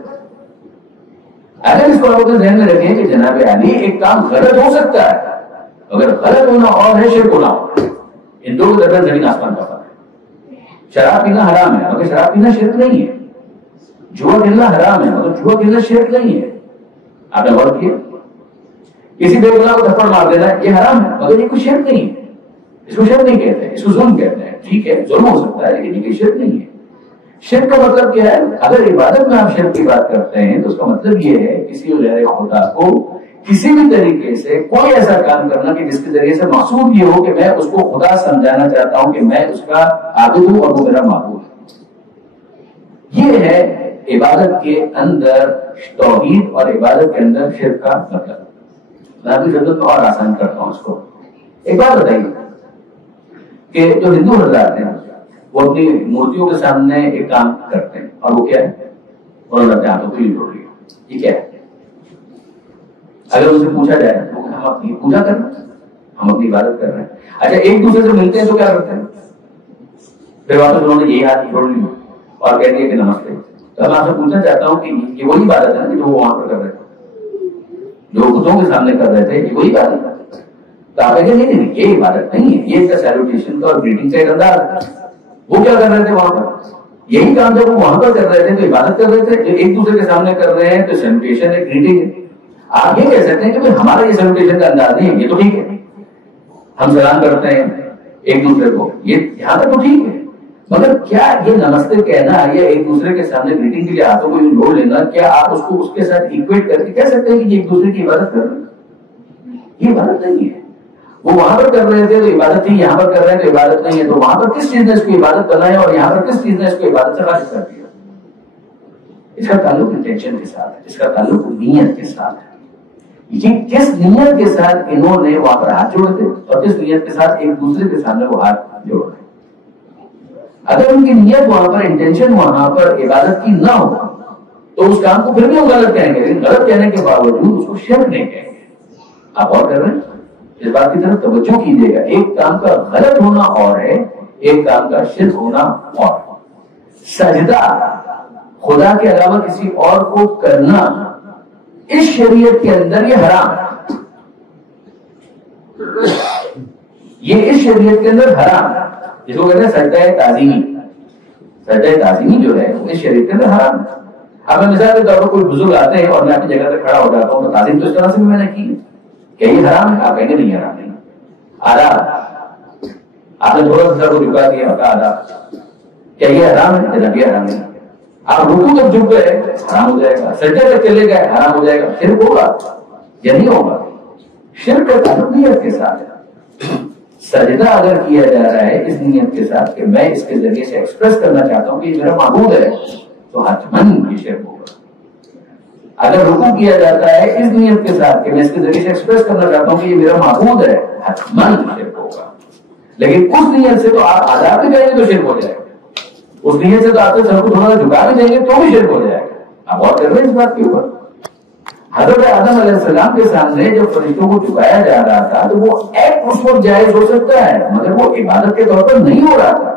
اگر اس کو آپ اپنے ذہن میں رکھیں کہ جناب علی ایک کام غلط ہو سکتا ہے، اگر غلط ہونا اور ہے شرک ہونا اور، ان دو کے درمیان زمین آسمان کا فرق ہے. شراب پینا حرام ہے مگر شراب پینا شرک نہیں ہے. جوا کھیلنا حرام ہے مگر جوا کھیلنا شرک نہیں ہے. آپ نے غور کیا؟ کسی بے گناہ کو تھپڑ مار دینا یہ حرام ہے مگر یہ کوئی شرک نہیں ہے. اس کو شرک نہیں کہتے، اس کو ظلم کہتے ہیں. ٹھیک ہے ظلم ہو سکتا ہے لیکن یہ شرک نہیں ہے. شرک کا مطلب کیا ہے؟ اگر عبادت میں آپ شرک کی بات کرتے ہیں تو اس کا مطلب یہ ہے کسی غیر خدا کو کسی بھی طریقے سے کوئی ایسا کام کرنا کہ جس کے ذریعے سے مقصود یہ ہو کہ میں اس کو خدا سمجھانا چاہتا ہوں کہ میں اس کا عابد ہوں اور وہ میرا معبود ہے. یہ ہے عبادت کے اندر توحید اور عبادت کے اندر شرک کا مطلب. میں آپ کی خدمت کو اور آسان کرتا ہوں اس کو. ایک بات بتائیے کہ جو ہندو حضرات ہیں وہ اپنی مورتیوں کے سامنے ایک کام کرتے ہیں اور وہ کیا ہے؟ انہوں نے ہاتھوں کو جوڑ لیا. یہ کیا ہے؟ اگر ان سے پوچھا جائے تو ہم اپنی پوجا کر رہے ہیں، ہم اپنی عبادت کر رہے ہیں. اچھا ایک دوسرے سے ملتے ہیں تو کیا کرتے ہیں؟ پھر واپس انہوں نے یہی ہاتھ جوڑ لیا اور کہہ دیا کہ نمستے. تو میں آپ سے پوچھنا چاہتا ہوں کہ یہ وہی عبادت ہے جو وہ وہاں پر کر رہے تھے، جو بتوں کے سامنے کر رہے تھے، یہ وہی عبادت ہے؟ تو آپ کہیں نہیں یہ عبادت نہیں ہے، یہ اس کا سیلوٹیشن کا اور گریٹنگ کا ایک انداز ہے. وہ کیا کر رہے تھے وہاں پر؟ یہی کام جب وہ وہاں پر کر رہے تھے تو عبادت کر رہے تھے. جو ایک دوسرے کے سامنے کر رہے ہیں تو سیلوٹیشن ہے، گریٹنگ ہے. آپ یہ کہہ سکتے ہیں کہ ہمارا یہ سیلوٹیشن کا انداز نہیں ہے، یہ تو ٹھیک ہے، ہم سلام کرتے ہیں ایک دوسرے کو، یہ یہاں تک تو ٹھیک ہے. مگر کیا یہ نمستے کہنا یا ایک دوسرے کے سامنے گریٹنگ کے لیے ہاتھوں کو جوڑ لینا، کیا آپ اس کو اس کے ساتھ ایکویٹ کر کے کہہ سکتے ہیں کہ یہ ایک دوسرے کی عبادت کر رہے ہیں؟ یہ عبادت نہیں ہے. وہ وہاں پر کر رہے تھے تو عبادت تھی، یہاں پر کر رہے ہیں تو عبادت نہیں ہے. تو وہاں پر کس چیز نے اس کو عبادت بنایا اور یہاں پر کس چیز نے اس کو عبادت سے خارج کر دیا؟ اس کا تعلق انٹینشن کے ساتھ ہے، اس کا تعلق نیت کے ساتھ ہے. یہ کس نیت کے ساتھ انہوں نے وہاں پر ہاتھ جوڑے تھے اور کس نیت کے ساتھ ایک دوسرے کے سامنے وہ ہاتھ جوڑ رہے. اگر ان کی نیت وہاں پر انٹینشن وہاں پر عبادت کی نہ ہو تو اس کام کو پھر بھی وہ غلط کہیں گے، لیکن غلط کہنے کے باوجود اس کو شرک نہیں کہیں گے. آپ اور کر رہے ہیں؟ اس بات کی طرف توجہ کیجیے گا. ایک کام کا غلط ہونا اور ہے، ایک کام کا شرک ہونا اور. سجدہ خدا کے علاوہ کسی اور کو کرنا اس شریعت کے اندر یہ حرام ہے. یہ اس شریعت کے اندر حرام ہے. جس کو کہتے ہیں سجدہ تعظیمی. سجدہ تعظیمی جو ہے وہ اس شریعت کے اندر حرام ہے. اب میں مثال کے طور پر کوئی بزرگ آتے ہیں اور میں اپنی جگہ پہ کھڑا ہو جاتا ہوں تو تعظیم تو اس طرح سے بھی میں نے کی. کیا یہ حرام ہے؟ آپ کہیں گے نہیں حرام نہیں. آداب، آپ نے تھوڑا سا سر کو جھکا دیا آداب، کیا یہ حرام ہے؟ جناب یہ حرام ہے. آپ رکوع تک جھک گئے حرام ہو جائے گا، سجدے تک چلے گئے حرام ہو جائے گا. شرک ہوگا یا نہیں ہوگا؟ شرک کا تعلق نیت کے ساتھ ہے. سجدہ اگر کیا جا رہا ہے اس نیت کے ساتھ کہ میں اس کے ذریعے سے ایکسپریس کرنا چاہتا ہوں کہ یہ میرا معبود ہے تو حتماً یہ شرک ہوگا. اگر رکوع کیا جاتا ہے اس نیت کے ساتھ کہ میں اس کے ذریعے سے ایکسپریس کرنا چاہتا ہوں کہ یہ میرا معبود ہے حتماً شرک ہوگا. لیکن اس نیت سے تو آپ آزاد بھی کریں گے تو شرک ہو جائے گا. اس نیت سے تو آپ کے سر کو تھوڑا سا جھکا بھی دیں گے تو بھی شرک ہو جائے گا. آپ اور کر رہے ہیں اس بات کے اوپر. حضرت آدم علیہ السلام کے سامنے جب فرشتوں کو جھکایا جا رہا تھا تو وہ ایک اس وقت جائز ہو سکتا ہے مگر وہ عبادت کے طور پر نہیں ہو رہا تھا.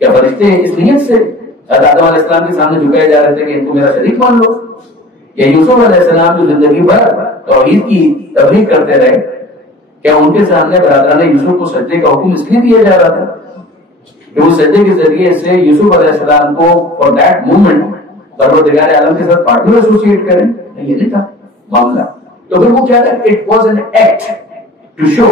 کیا فرشتے اس نیت سے حضرت آدم علیہ السلام کے سامنے جھکائے جا رہے تھے کہ ان کو میرا شریک مان لو؟ یا یوسف علیہ السلام جو زندگی بھر توحید کی تبلیغ کرتے رہے، کیا ان کے سامنے برادران یوسف کو سجدے کا حکم اس لیے دیا جا رہا تھا کہ وہ سجدے کے ذریعے سے یوسف علیہ السلام کو فار دیٹ مومنٹ پروردگار عالم کے ساتھ پارٹنر ایسوسیٹ کریں؟ یہ نہیں تھا معاملہ. تو پھر وہ کیا تھا؟ It was an act to show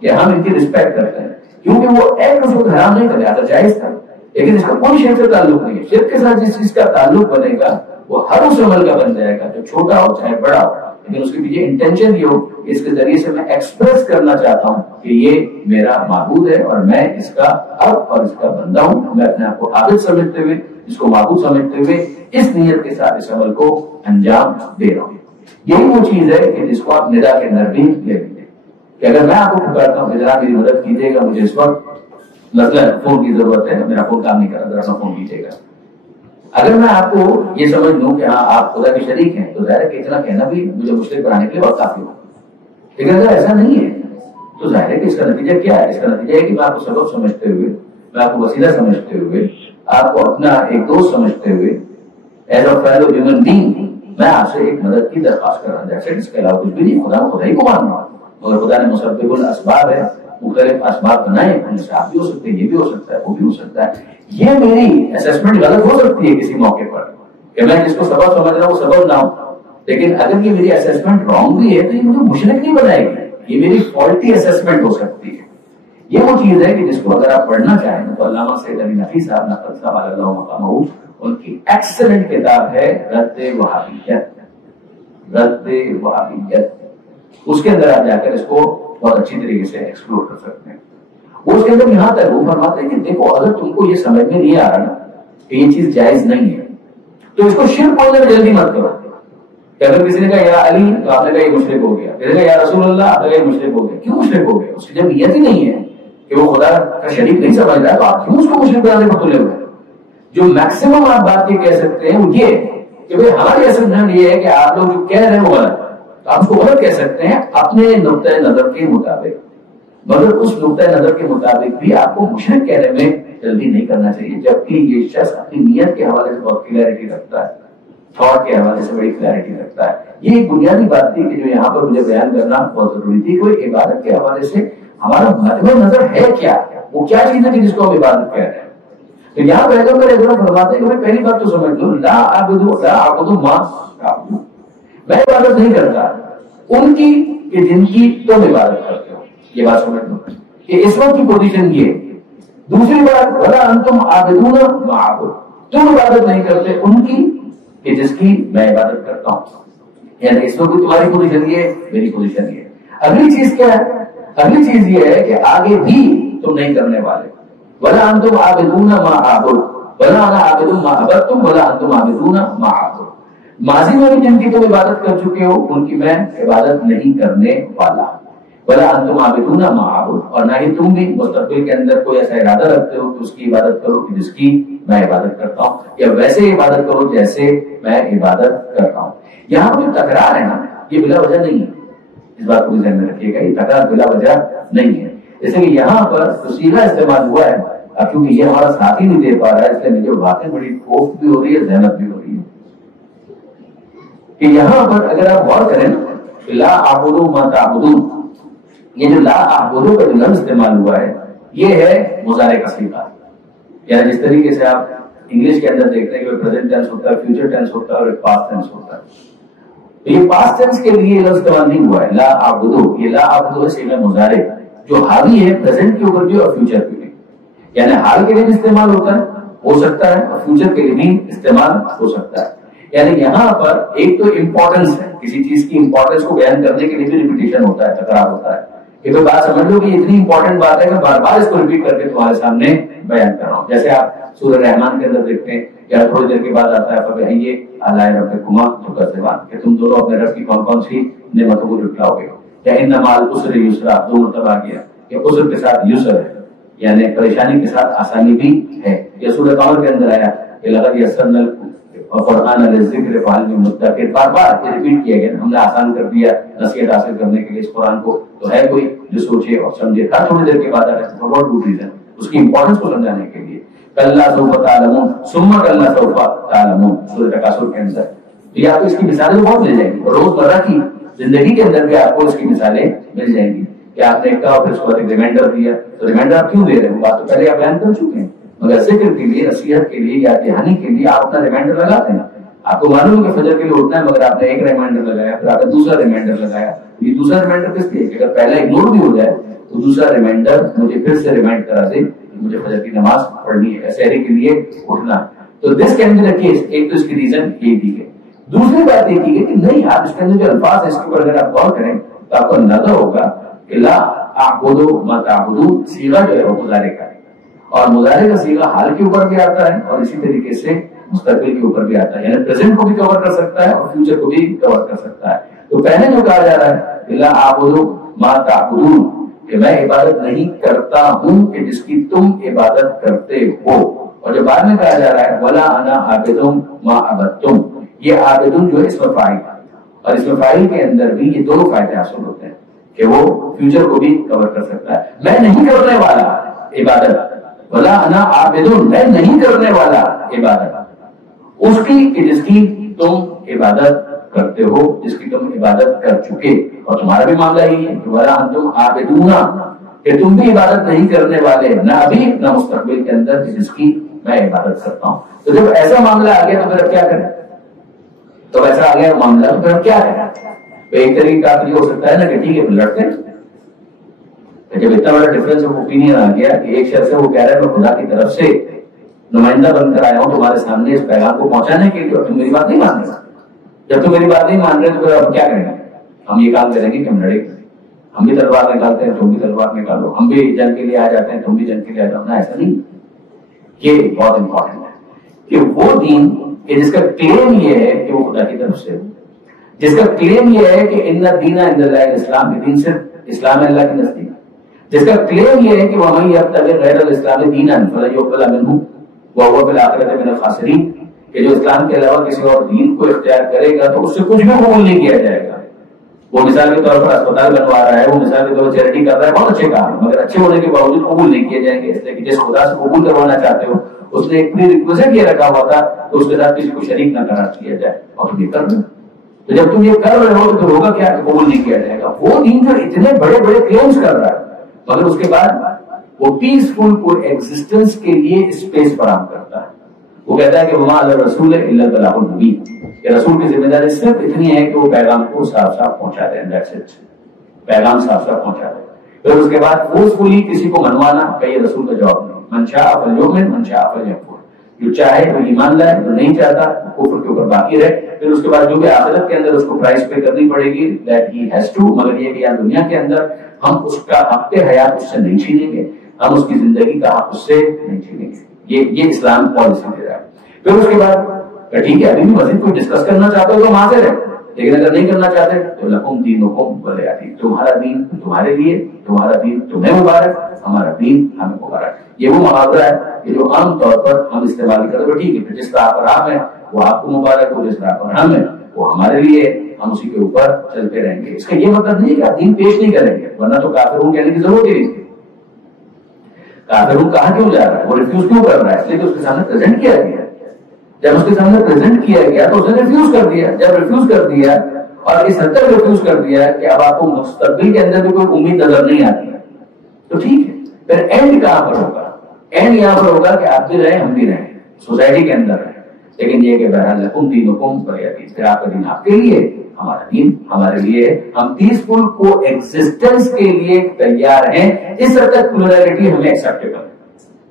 کہ ہم ان کی رسپیکٹ کرتے ہیں. کیونکہ وہ ایکٹ اس کو حرام نہیں کرنے آتا، جائز تھا. لیکن اس کا کوئی شرک سے تعلق نہیں ہے. شرک کے ساتھ جس چیز کا تعلق بنے گا وہ ہر اس عمل کا بن جائے گا، جو چھوٹا ہو چاہے بڑا ہو، لیکن اس کے پیچھے انٹینشن یہ ہو کہ اس کے ذریعے سے میں ایکسپریس کرنا چاہتا ہوں کہ یہ میرا معبود ہے اور میں اس کا اب اور اس کا بندہ ہوں. میں اپنے آپ کو عابد سمجھتے ہوئے، اس کو معبود سمجھتے ہوئے اس نیت کے ساتھ اس عمل کو انجام دے رہا ہوں. یہی وہ چیز ہے کہ جس کو آپ ندا کے اندر بھی لے لیں گے کہ اگر میں آپ کو پکارتا ہوں کہ جناب میری مدد کیجیے گا، مجھے اس وقت مثلا فون کی ضرورت ہے، میرا فون کام نہیں کر رہا، ذرا اپنا فون کیجیے گا. اگر میں آپ کو یہ سمجھ لوں کہ ہاں آپ خدا کے شریک ہیں تو ظاہر ہے کہ اتنا کہنا بھی مجھے مشرک بنانے کے لیے بہت کافی ہو. لیکن اگر ایسا نہیں ہے تو ظاہر ہے کہ اس کا نتیجہ کیا ہے؟ اس کا نتیجہ ہے کہ میں آپ کو سبب سمجھتے ہوئے، میں آپ کو وسیلہ سمجھتے ہوئے، آپ کو اپنا ایک دوست سمجھتے ہوئے، as a fellow human being میں آپ سے ایک مدد کی درخواست کر رہا ہوں. اس کے علاوہ کچھ بھی نہیں. خدا ہی کو ماننا، مگر خدا نے مسبب الاسباب ہے، مختلف اسباب بنائے، ان سے آپ بھی ہو سکتے ہیں، یہ بھی ہو سکتا ہے، وہ بھی ہو سکتا ہے. یہ میری اسسمنٹ غلط ہو سکتی ہے کسی موقع پر کہ میں جس کو سبب سمجھ رہا ہوں وہ سبب نہ ہو، لیکن اگر یہ میری اسسمنٹ رانگ بھی ہے تو یہ مجھے مشرک نہیں بنائے گی. یہ میری فالٹی اسسمنٹ ہو سکتی ہے. یہ وہ چیز ہے کہ جس کو اگر آپ پڑھنا چاہیں تو علامہ سید علی نقوی صاحب نقل صاحب علی اللہ مقامہ، ان کی ایکسلنٹ کتاب ہے رد وہابیت. رد وہابیت، اس کے اندر آپ جا کر اس کو بہت اچھی طریقے سے ایکسپلور کر سکتے ہیں. وہ اس کے اندر یہاں تک وہ فرماتے ہیں کہ دیکھو اگر تم کو یہ سمجھ میں نہیں آ رہا نا کہ یہ چیز جائز نہیں ہے تو اس کو شرک بولنے میں جلدی مت کرو. کہ اگر کسی نے کہا یا علی تو آپ نے کہا یہ مشرک ہو گیا، کسی نے کہا یا رسول اللہ آپ نے کہا یہ مشرک ہو گیا. کیوں مشرک ہو گیا؟ اس کی جب نیت ہی نہیں ہے کہ وہ خدا کا شریک نہیں سمجھ رہا ہے تو آپ کیوں اس کو مشرک بنانے پر تلے ہوئے؟ جو میکسیمم آپ بات یہ کہہ سکتے ہیں وہ یہ کہ بھائی ہماری اسسمنٹ یہ ہے کہ آپ لوگ جو کہہ رہے ہیں وہ غلط ہے، تو آپ اس کو غلط کہہ سکتے ہیں اپنے نقطۂ نظر کے مطابق، مگر اس نقطۂ نظر کے مطابق بھی آپ کو مشرک کہنے میں جلدی نہیں کرنا چاہیے. جبکہ یہ شخص اپنی نیت کے حوالے سے بہت کلیئرٹی رکھتا ہے، تھاٹ کے حوالے سے بڑی کلیئرٹی رکھتا ہے. یہ ایک بنیادی بات تھی کہ جو یہاں پر مجھے بیان کرنا بہت ضروری تھی. کوئی عبادت کے حوالے سے ہمارا مطلب نظر ہے کیا، وہ کیا چیز ہے کہ جس کو ہم عبادت کہہ رہے ہیں. تو یہاں پیغمبر اکرم فرماتے ہیں کہ پہلی بات تو سمجھ لو، لا اعبد ما تعبدون، میں عبادت نہیں کرتا ان کی کہ جن کی تم عبادت کرتے ہو. یہ بات سمجھ لو کہ اس وقت کی پوزیشن یہ. دوسری بات ولا انتم عابدون ما اعبد، تم عبادت نہیں کرتے ان کی کہ جس کی میں عبادت کرتا ہوں. یعنی اس وقت تمہاری پوزیشن یہ، میری پوزیشن یہ. اگلی چیز کیا ہے؟ اگلی چیز یہ ہے کہ آگے بھی تم نہیں کرنے والے. ولا انتم عابدون ما اعبد ولا انا عابد ما عبدتم ولا انتم عابدون ما اعبد. ماضی میں بھی جن کی تم عبادت کر چکے ہو ان کی میں عبادت نہیں کرنے والا. ولا انتم عابدون ما اعبد، اور نہ ہی تم بھی مستقبل کے اندر کوئی ایسا ارادہ رکھتے ہو کہ اس کی عبادت کرو کہ جس کی میں عبادت کرتا ہوں، یا ویسے عبادت کرو جیسے میں عبادت کرتا ہوں. یہاں پر جو تکرار ہے نا یہ بلا وجہ نہیں ہے. اس بات کو ذہن میں رکھیے گا، یہ تکرار بلا وجہ نہیں ہے. جیسے کہ یہاں پر جو صیغہ استعمال ہوا ہے، اب چونکہ یہ ہمارا ساتھ ہی نہیں دے پا رہا ہے، اس لیے مجھے واقعی بڑی خوف بھی ہو رہی ہے، ذہنت بھی ہو رہی ہے کہ یہاں پر اگر آپ غور کریں لا اعبد ما تعبدون، یہ جو لا اعبد کا جو لفظ استعمال ہوا ہے یہ ہے مضارع کا صیغہ. یعنی جس طریقے سے آپ انگلش کے اندر دیکھتے ہیں کہ پریزنٹ ٹینس ہوتا ہے، فیوچر ٹینس ہوتا ہے اور ایک پاسٹ ٹینس ہوتا ہے. تو یہ پاسٹ ٹینس کے لیے لفظ استعمال نہیں ہوا ہے لا اعبد. یہ لا اعبد صیغہ مضارع جو حاوی ہے پریزنٹ کے اوپر بھی اور فیوچر پہ بھی. یعنی حال کے لیے بھی استعمال ہوتا ہے، ہو سکتا ہے، اور فیوچر کے لیے بھی استعمال ہو سکتا ہے. یعنی یہاں پر ایک تو امپورٹنس ہے، کسی چیز کی امپورٹنس کو بیان کرنے کے لیے بھی ریپیٹیشن ہوتا ہے، تکرار ہوتا ہے. کہ کوئی بات سمجھ لو کہ اتنی امپورٹنٹ بات ہے کہ بار بار اس کو ریپیٹ کر کے تمہارے سامنے بیان کر رہا ہوں. جیسے آپ سورہ رحمان کے اندر دیکھتے ہیں یا تھوڑی دیر کے بعد آتا ہے فَبِأَيِّ آلَاءِ رَبِّكُمَا تُكَذِّبَانِ، کہ تم دونوں اپنے رب کی کون کون سی نعمتوں کو جھٹلاؤ گے. یا اِنَّ مَعَ الْعُسْرِ یُسْرًا، دو مرتبہ گیا کہ عسر کے ساتھ یسر ہے، یعنی پریشانی کے ساتھ آسانی بھی ہے. یہ سورہ قمر کے اندر آیا کہ لَقَدْ يَسَّرْنَا القرآن للذکر فہل من مدکر، بار بار ریپیٹ کیا گیا، ہم نے آسان کر دیا نصیحت حاصل کرنے کے لیے اس قرآن کو. تو ہے کوئی جو سوچے اور سمجھے. ہر تھوڑی دیر کے بعد آ رہا ہے فار گڈ ریزن، اس کی امپورٹنس کو سمجھانے کے لیے. کلا سوف تعلمون ثم کلا سوف تعلمون سورۃ تکاثر کے اندر. تو یہ آپ کو اس کی مثالیں بہت مل جائیں گی، اور روزمرہ کی زندگی کے اندر بھی آپ کو اس کی مثالیں مل جائیں گی کہ آپ نے کہا پھر اس کو ایک ریمائنڈر دیا. تو ریمائنڈر آپ کیوں دے رہے ہیں؟ بات تو پہلے آپ بیان کر چکے ہیں، مگر ذکر کے لیے، نصیحت کے لیے یا دہانی کے لیے آپ اپنا ریمائنڈر لگاتے ہیں. آپ کو معلوم ہے کہ فجر کے لیے اٹھنا ہے، مگر آپ نے ایک ریمائنڈر لگایا، پھر آپ نے دوسرا ریمائنڈر لگایا. یہ دوسرا ریمائنڈر کس لیے کہ اگر پہلا اگنور بھی ہو جائے تو دوسرا ریمائنڈر مجھے پھر سے ریمائنڈ کرا دے کہ مجھے فجر کی نماز پڑھنی ہے، سحری کے لیے اٹھنا. تو this can be the case. ایک تو اس کی ریزن یہ دی گئی. دوسری بات یہ کی گئی کہ نہیں، آپ اس کے اندر جو الفاظ ہیں اس کے اوپر اگر آپ غور کریں تو آپ کو اندازہ ہوگا کہ لا اعبد ما تعبدون صیغہ جو ہے وہ مضارع کا ہے، اور مضارع کا صیغہ حال کے اوپر بھی آتا ہے اور اسی طریقے سے مستقبل کے اوپر بھی آتا ہے. یعنی پریزنٹ کو بھی کور کر سکتا ہے اور فیوچر کو بھی کور کر سکتا ہے. تو پہلے جو کہا جا رہا ہے کہ لا اعبد ما تعبدون، کہ میں عبادت نہیں کرتا ہوں کہ جس کی تم عبادت کرتے ہو. اور جو بعد میں کہا جا رہا ہے ولا انا عابد ما عبدتم، یہ عابدون جو ہے اس میں فاعل ہے، اور اس میں فاعل کے اندر بھی یہ دونوں فائدے حاصل ہوتے ہیں. کہ وہ فیوچر کو بھی کور کر سکتا ہے. میں نہیں کرنے والا عبادت، ولا انا عابد، میں نہیں کرنے والا عبادت اس کی کہ جس کی تم عبادت کرتے ہو، جس کی تم عبادت کر چکے. اور تمہارا بھی معاملہ یہی ہے کہ ولا انتم عابدون، کہ تم بھی عبادت نہیں کرنے والے، نہ ابھی نہ مستقبل کے اندر، جس کی میں عبادت کرتا ہوں. تو جب ایسا معاملہ آ گیا تو پھر اب کیا کریں؟ تو ایسا آ گیا معاملہ تو پھر اب کیا کریں؟ تو ایک طریقہ یہ ہو سکتا ہے نا کہ ٹھیک ہے پھر لڑتے ہیں. جب اتنا بڑا ڈفرینس آف اوپینین آ گیا کہ ایک شخص ہے وہ کہہ رہا ہے میں خدا کی طرف سے نمائندہ بن کر آیا ہوں تمہارے سامنے اس پیغام کو پہنچانے کے لیے، اور تم میری بات نہیں مان رہے. جب تم میری بات نہیں مان رہے تو پھر اب کیا کریں گے؟ ہم یہ کام کریں گے کہ ہم لڑیں گے. ہم بھی تلوار نکالتے ہیں، تم بھی تلوار نکالو، ہم بھی جنگ کے لیے آ جاتے ہیں، تم بھی جنگ کے لیے آ جاؤ. ایسا نہیں. یہ بہت امپورٹنٹ ہے کہ وہ دین کہ جس کا کلیم یہ ہے کہ وہ خدا کی طرف سے، جس کا کلیم یہ ہے کہ ان الدین عند اللہ الاسلام، کہ دین صرف اسلام ہے اللہ کے نزدیک، جس کا کلیم یہ ہے کہ وَمَن يَبْتَغِ غَيْرَ الْإِسْلَامِ دِينًا فَلَن يُقْبَلَ مِنْهُ وَهُوَ فِي الْآخِرَةِ مِنَ الْخَاسِرِينَ، کہ جو اسلام کے علاوہ کسی اور دین کو اختیار کرے گا تو اس سے کچھ بھی قبول نہیں کیا جائے گا. وہ مثال کے طور پر اسپتال بنوا رہا ہے، وہ مثال کے طور پر چیریٹی کر رہا ہے، بہت اچھے کام ہے، مگر اچھے ہونے کے باوجود قبول نہیں کیے جائیں گے، اس لیے کہ جس خدا سے قبول کروانا چاہتے ہو اس نے ایک پری ریکویزٹ یہ رکھا ہوا تھا تو اس کے ساتھ کسی کو شریک نہ قرار کیا جائے، اور تم یہ کر رہے ہو. تو جب تم یہ کر رہے ہو تو ہوگا کیا کہ قبول نہیں کیا جائے گا. وہ دین جو اتنے بڑے بڑے کلیمز کر رہا ہے مگر اس کے بعد وہ پیسفل کو ایگزسٹنس کے لیے اسپیس فراہم کرتا ہے. وہ کہتا ہے کہ وما علی الرسول الا البلاغ المبین، کہ رسول کی ذمہ داری صرف اتنی ہے کہ وہ پیغام کو صاف صاف پہنچا دیں. دیٹس اٹ، پیغام صاف صاف پہنچا دیں. پھر اس کے بعد فورسفلی کسی کو منوانا کہ یہ رسول کا جواب نہیں. من شاء فلیؤمن من شاء فلیکفر، جو چاہے وہ ایمان لائے، جو نہیں چاہتا کفر کے اوپر باقی رہے. پھر اس کے بعد جو بھی آخرت کے اندر اس کو پرائز پے کرنی پڑے گی دیٹ ہی ہیز ٹو، مگر یہ کہ یہاں دنیا کے اندر ہم اس کا حق حیات اس سے نہیں چھینیں گے، ہم اس کی زندگی کا حق اس سے نہیں چھینیں گے. یہ اسلام پالیسی دے رہا ہے. پھر اس کے بعد ٹھیک ہے ابھی بھی مزید کوئی ڈسکس کرنا چاہتے ہو تو وہاں سے رہے، لیکن اگر نہیں کرنا چاہتے تو لکم دینکم ولی دین، تمہارا دین تمہارے لیے، تمہارا دین تمہیں مبارک، ہمارا دین ہمیں مبارک. یہ وہ محاورہ ہے کہ جو عام طور پر ہم استعمال کرتے ہیں. ٹھیک ہے جس طرح پر آپ ہیں وہ آپ کو مبارک ہو، جس طرح پر ہم ہیں وہ ہمارے لیے، ہم اسی کے اوپر چلتے رہیں گے. اس کا یہ مطلب نہیں کہ آپ دین پیش نہیں کریں گے، ورنہ تو کافروں کہنے کی ضرورت ہی نہیں. کافروں کہاں کیوں جا رہا ہے، وہ ریفیوز کیوں کر رہا ہے؟ اس لیے کہ اس کے سامنے پریزنٹ کیا گیا. جب اس کے سامنے پریزنٹ کیا گیا تو اس نے ریفیوز کر دیا. جب ریفیوز کر دیا اور اس حد تک ریفیوز کر دیا کہ اب آپ کو مستقبل کے اندر بھی کوئی امید نظر نہیں آتی ہے تو ٹھیک ہے. پھر اینڈ کہاں پر ہوگا؟ اینڈ یہاں پر ہوگا کہ آپ بھی رہیں ہم بھی رہیں، سوسائٹی کے اندر رہیں. لیکن یہ کہ بہرحال لکم دینکم ولی دین، پھر آپ کا دین آپ کے لیے، ہمارا دین ہمارے لیے. ہم پیسفل کو ایگزسٹنس کے لیے تیار ہیں. اس حد تک پلورلٹی ہمیں ایکسیپٹیبل ہے.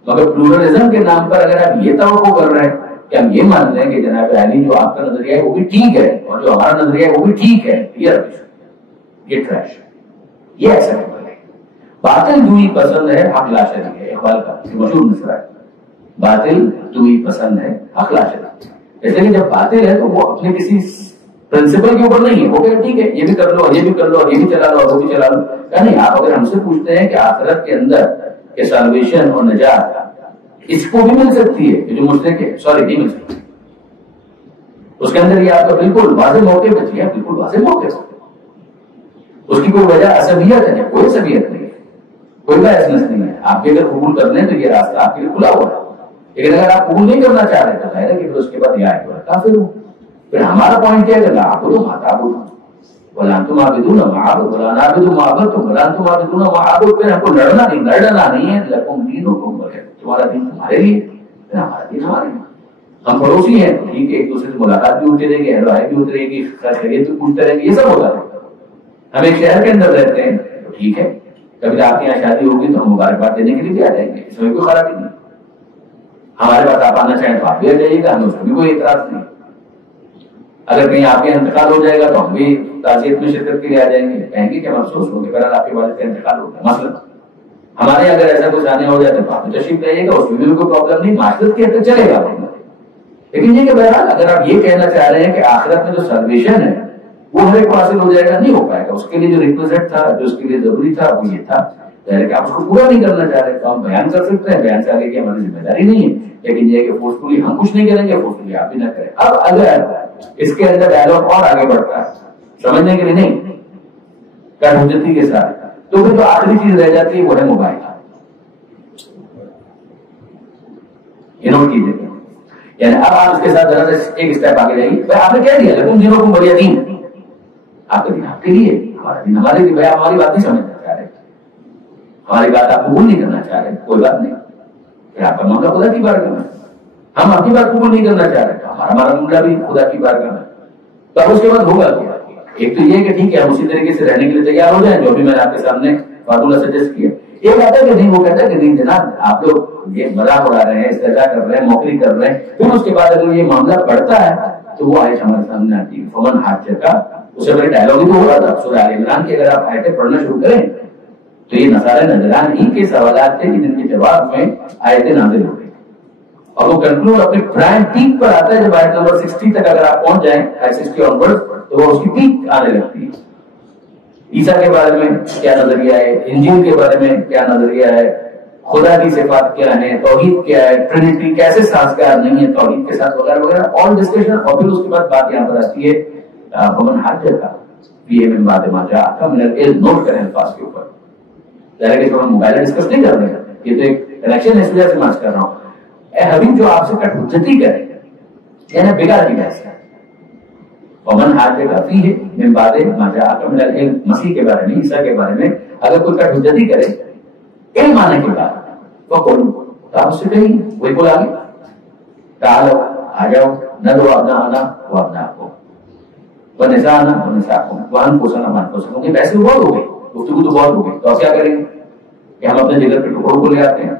مگر پلورلزم کے نام پر اگر آپ یہ توقع کر رہے ہیں کہ ہم یہ مان رہے ہیں کہ جناب علی جو آپ کا نظریہ ہے وہ بھی ٹھیک ہے اور جو ہمارا نظریہ ہے وہ بھی ٹھیک ہے، یہ ٹریش، یہ ایسا نہیں. باطل دوئی پسند ہے حق لا شریک ہے، اقبال کا مشہور مصرع ہے. باطل دوئی پسند ہے حق لا شریک. اس لیے جب باطل ہے تو وہ اپنے کسی پرنسپل کے اوپر نہیں ہے. وہ کہ ٹھیک ہے یہ بھی کر لو اور یہ بھی کر لو اور یہ بھی چلا لو اور وہ بھی چلا لو. کہ نہیں، آپ اگر ہم سے پوچھتے ہیں کہ آخرت کے اندر کہ سالویشن اور نجات اس کو بھی مل سکتی ہے کہ جو مشرک ہے، سوری نہیں مل سکتی. اس کے اندر یہ آپ کا بالکل واضح موقع بچ گیا، بالکل واضح موقع. اس کی کوئی وجہ عصبیت ہے، کوئی عصبیت نہیں ہے، کوئی بحث نہیں ہے. آپ بھی اگر قبول کر لیں تو یہ راستہ آپ کے لیے کھلا ہوا ہے. لیکن اگر آپ قبول نہیں کرنا چاہ رہے تو ظاہر ہے کہ پھر اس کے بعد یہ آئے گا کافر ہو. پھر ہمارا پوائنٹ کیا ہے کہ آپ تو ماتا بول ولا انتم عابدون ما اعبد ولا انا اعبد ما عبدتم ولا انتم عابدون ما اعبد. پھر ہم کو لڑنا نہیں ہے. لکم دینکم ولی دین، تمہارا دین تمہارے لیے، پھر ہمارا دین ہمارے لیے. ہم پڑوسی ہیں ٹھیک ہے، ایک دوسرے سے ملاقات بھی ہوتی رہے گی، ہلوائی بھی ہوتی رہے گی، خیریت بھی پوچھتے رہیں گے، یہ سب ہوتا ہے. ہم ایک شہر کے اندر رہتے ہیں تو ٹھیک ہے، کبھی آپ کے یہاں شادی ہوگی تو ہم مبارکباد دینے کے لیے بھی آ جائیں گے، اس میں کوئی خرابی نہیں. ہمارے پاس آپ آنا چاہیں تو آپ بھی آ جائیے گا، ہمیں اس میں بھی کوئی اعتراض نہیں. اگر کہیں آپ کا انتقال ہو جائے گا تو ہم بھی تعزیت میں شرکت کے لیے آ جائیں گے، کہیں گے کہ ہم افسوس ہوں گے بہرحال آپ کے والد کا انتقال ہو گیا. مثلا ہمارے اگر ایسا کچھ آنے ہو جائے تو آپ بھی تشریف لائیے گا، اس میں بھی کوئی پرابلم نہیں، معاشرت کے حد چلے گا. لیکن یہ کہ بہرحال اگر آپ یہ کہنا چاہ رہے ہیں کہ آخرت میں جو سلویشن ہے وہ ہر ایک کو حاصل ہو جائے گا، نہیں ہو پائے گا. اس کے لیے جو ریکویزٹ تھا، جو اس کے لیے ضروری تھا وہ یہ تھا کہ آپ اس کو پورا نہیں کرنا چاہ رہے تو ہم بیان کر سکتے ہیں، بیان سے آگے کی ہماری ذمہ داری نہیں ہے. لیکن یہ کہ فورسفلی ہم کچھ نہیں کریں گے، فورسفلی آپ بھی نہ کریں. اب اگر اس کے اندر ڈائلگ اور آگے بڑھتا ہے سمجھنے کے لیے نہیں حجتی کے ساتھ. تو پھر جو آخری چیز رہ جاتی ہے وہ ہے موبائل. یہ نوٹ کیجیے. یعنی اب آپ اس کے ساتھ ذرا سے ایک اسٹیپ آگے جائیے. بھائی آپ نے کہہ دیا لیکن دینوں کو بڑھیا دین, آپ کا دین آپ کے لیے, ہمارا دین ہمارے لیے. بھائی آپ ہماری بات نہیں سمجھنا چاہ رہے, ہماری بات آپ قبول نہیں کرنا چاہ رہے, کوئی بات نہیں. آپ کا معاملہ خدا کی بارگاہ میں, ہم اپنی بات قبول نہیں کرنا چاہ رہے, ہمارا معاملہ بھی خدا کی بارگاہ میں. تو اس کے بعد ہوگا کیا؟ ایک تو یہ کہ ٹھیک ہے ہم اسی طریقے سے رہنے کے لیے تیار ہو جائیں جو بھی میں نے آپ کے سامنے فارمولا سجیسٹ کیا. یہ کہتا ہے کہ نہیں, وہ کہتا ہے کہ نہیں جناب آپ لوگ یہ مذاق اڑا رہے ہیں, استہزاء کر رہے ہیں, موکری کر رہے ہیں. پھر اس کے بعد اگر یہ معاملہ بڑھتا ہے تو وہ آیت ہمارے سامنے آتی ہے فمن حاجہ کا. اس سے بڑے ڈائلاگ ہی تو ہو رہا تھا سورہ آل عمران کی. اگر آپ آیتیں پڑھنا شروع کریں تو یہ نصارہ نجران ہی کے سوالات تھے جن کے جواب میں آیتیں نازل ہو گئی. اور وہ کنکلوڈ اپنے پرائم پیک پر آتا ہے جب آیت نمبر 60 تک اگر آپ پہنچ جائیں, آیت 60 آنورڈ, تو وہ اس کی پیک آنے لگتی ہے. عیسیٰ کے بارے میں کیا نظریہ ہے, انجیل کے بارے میں کیا نظریہ ہے, خدا کی صفات کیا ہے, توحید کیا ہے, ٹرینٹی کیسے سازگار نہیں ہے توحید کے ساتھ, وغیرہ وغیرہ آل ڈسکشن. اور پھر اس کے بعد بات یہاں پر آتی ہے فمن حاجہ کا فیہ من بعد ما جاءک من العلم. نوٹ کریں الفاظ کے اوپر, ظاہر ہے کہ ہم موبائل ڈسکس نہیں کر رہے ہیں, یہ تو ایک کنیکشن ہے, اس وجہ سے میں کر رہا ہوں. اے حبیب جو آپ سے کٹ حجتی کرے یعنی بگاڑ دی جیسے, ومن حاجہ کا فیہ من بعد ما جاءک من العلم, مسیح کے بارے میں, عیسیٰ کے بارے میں اگر کوئی کٹ حجتی کرے علم آنے کے بعد, فقل, تو آپ اس سے کہیں وہی بول آگے, تعالوا آ جاؤ, ندعو ابناءنا وابناءکم ونساءنا ونساءکم وانفسنا وانفسکم. کہ ویسے بہت ہو گئی, گفتگو تو بہت ہو گئی, تو آپ کیا کریں گے کہ ہم اپنے جگر کے ٹکڑوں کو لے آتے ہیں,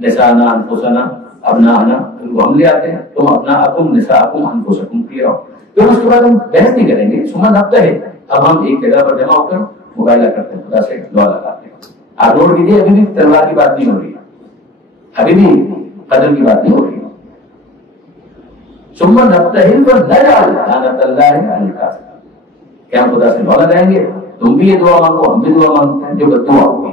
نساءنا انفسنا ابناءنا, ان کو ہم لے آتے ہیں, تم ابناءکم نساءکم انفسکم کیا ہو. پھر اس کے بعد ہم بحث نہیں کریں گے, ثم نبتہل, اب ہم ایک جگہ پر جمع ہو کر مباہلہ کرتے ہیں, خدا سے دعا لگاتے ہیں. آپ نوٹ کیجیے, ابھی بھی تلوار کی بات نہیں ہو رہی ہے, ابھی بھی قدر کی بات نہیں ہو رہی ہے. ثم نبتہل فنجعل لعنۃ اللہ علی الکاذبین, کہ ہم خدا سے دعا لگائیں گے, تم بھی یہ دعا مانگو, ہم بھی دعا مانگتے ہیں, جو بددعا ہوگی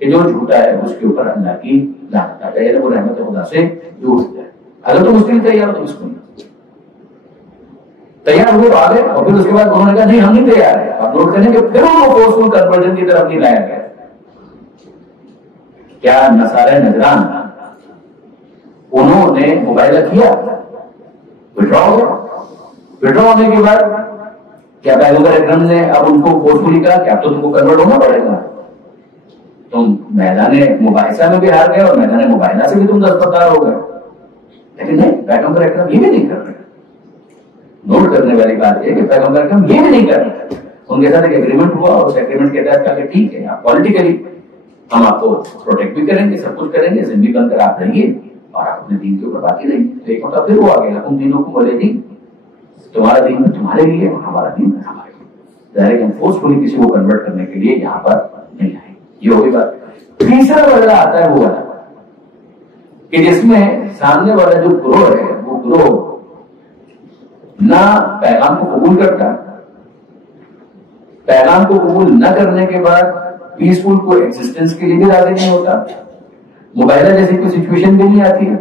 کہ جو جھوٹا ہے اس کے اوپر اللہ کی لعنت آ جائے, وہ رحمت خدا سے دور ہو جائے. اگر تم اس کے لیے تیار ہو تو اس کو تیار ہوئے تو آگے. اور پھر اس کے بعد انہوں نے کہا نہیں ہم نہیں تیار ہے. آپ نوٹ کریں کہ پھر ان کو فورسفل کنورژن کی طرف نہیں لایا گیا. کیا نصارہ نجران انہوں نے مباہلہ کیا, وڈرا ہو گیا. وڈرا ہونے کے بعد کیا پیغمبر اکرم نے اب ان کو فورسفلی کہا کہ اب تو تم کو کنورٹ ہونا پڑے گا, تم میدان مباحثہ میں بھی ہار گئے اور میدان مباہلہ سے بھی تم دستبردار ہو گئے. لیکن نہیں, پیغمبر اکرم یہ بھی نہیں کر رہے. نوٹ کرنے والی بات یہ کہ پیغمبر اکرم یہ بھی نہیں کر رہے. ان کے ساتھ ایک ایگریمنٹ ہوا اور اس ایگریمنٹ کے تحت کہا کہ ٹھیک ہے آپ پولیٹیکلی ہم آپ کو پروٹیکٹ بھی کریں گے, سب کچھ کریں گے, ذمہ بن کر آپ رہیے اور آپ اپنے دین کے اوپر باقی رہیں گے. تو ایک مطلب پھر وہ آ گیا لکم دینکم ولی دین, تمہارا دین تمہارے لیے اور ہمارا دین ہمارے لیے. ظاہر ہے کہ ہم فورسفلی کسی کو کنورٹ کرنے کے لیے یہاں پر نہیں آئے. یہ ہوگی بات. تیسرا مرحلہ آتا ہے وہ والا کہ جس میں سامنے والا جو گروہ ہے وہ گروہ نہ پیغام کو قبول کرتا, پیغام کو قبول نہ کرنے کے بعد پیسفل کو ایگزسٹنس کے لیے بھی راضی نہیں ہوتا, مباہلہ جیسی کوئی سچویشن بھی نہیں آتی ہے,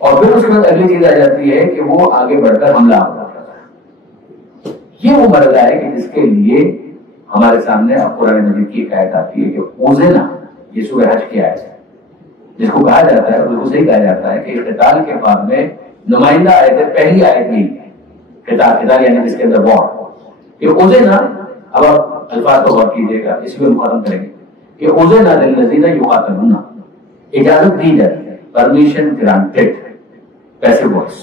اور پھر اس کے بعد اگلی چیز آ جاتی ہے کہ وہ آگے بڑھ کر حملہ ہوتا ہے. یہ وہ مرحلہ ہے کہ جس کے لیے ہمارے سامنے اب قرآن مجید کی ایک آیت آتی ہے کہ اوزنا, یہ سورہ حج کی آیت ہے, جس کو کہا جاتا ہے اور بالکل صحیح کہا جاتا ہے کہ قتال کے بعد میں نمائندہ آیت ہے, پہلی آیت ہی قتال یعنی جس کے اندر وار, کہ اوزنا. اب آپ الفاظ کو غور کیجیے گا, اس کو ختم کریں گے کہ اوزنا للذین یقاتلون, اجازت دی جاتی ہے, پرمیشن گرانٹیڈ, پیسے وائس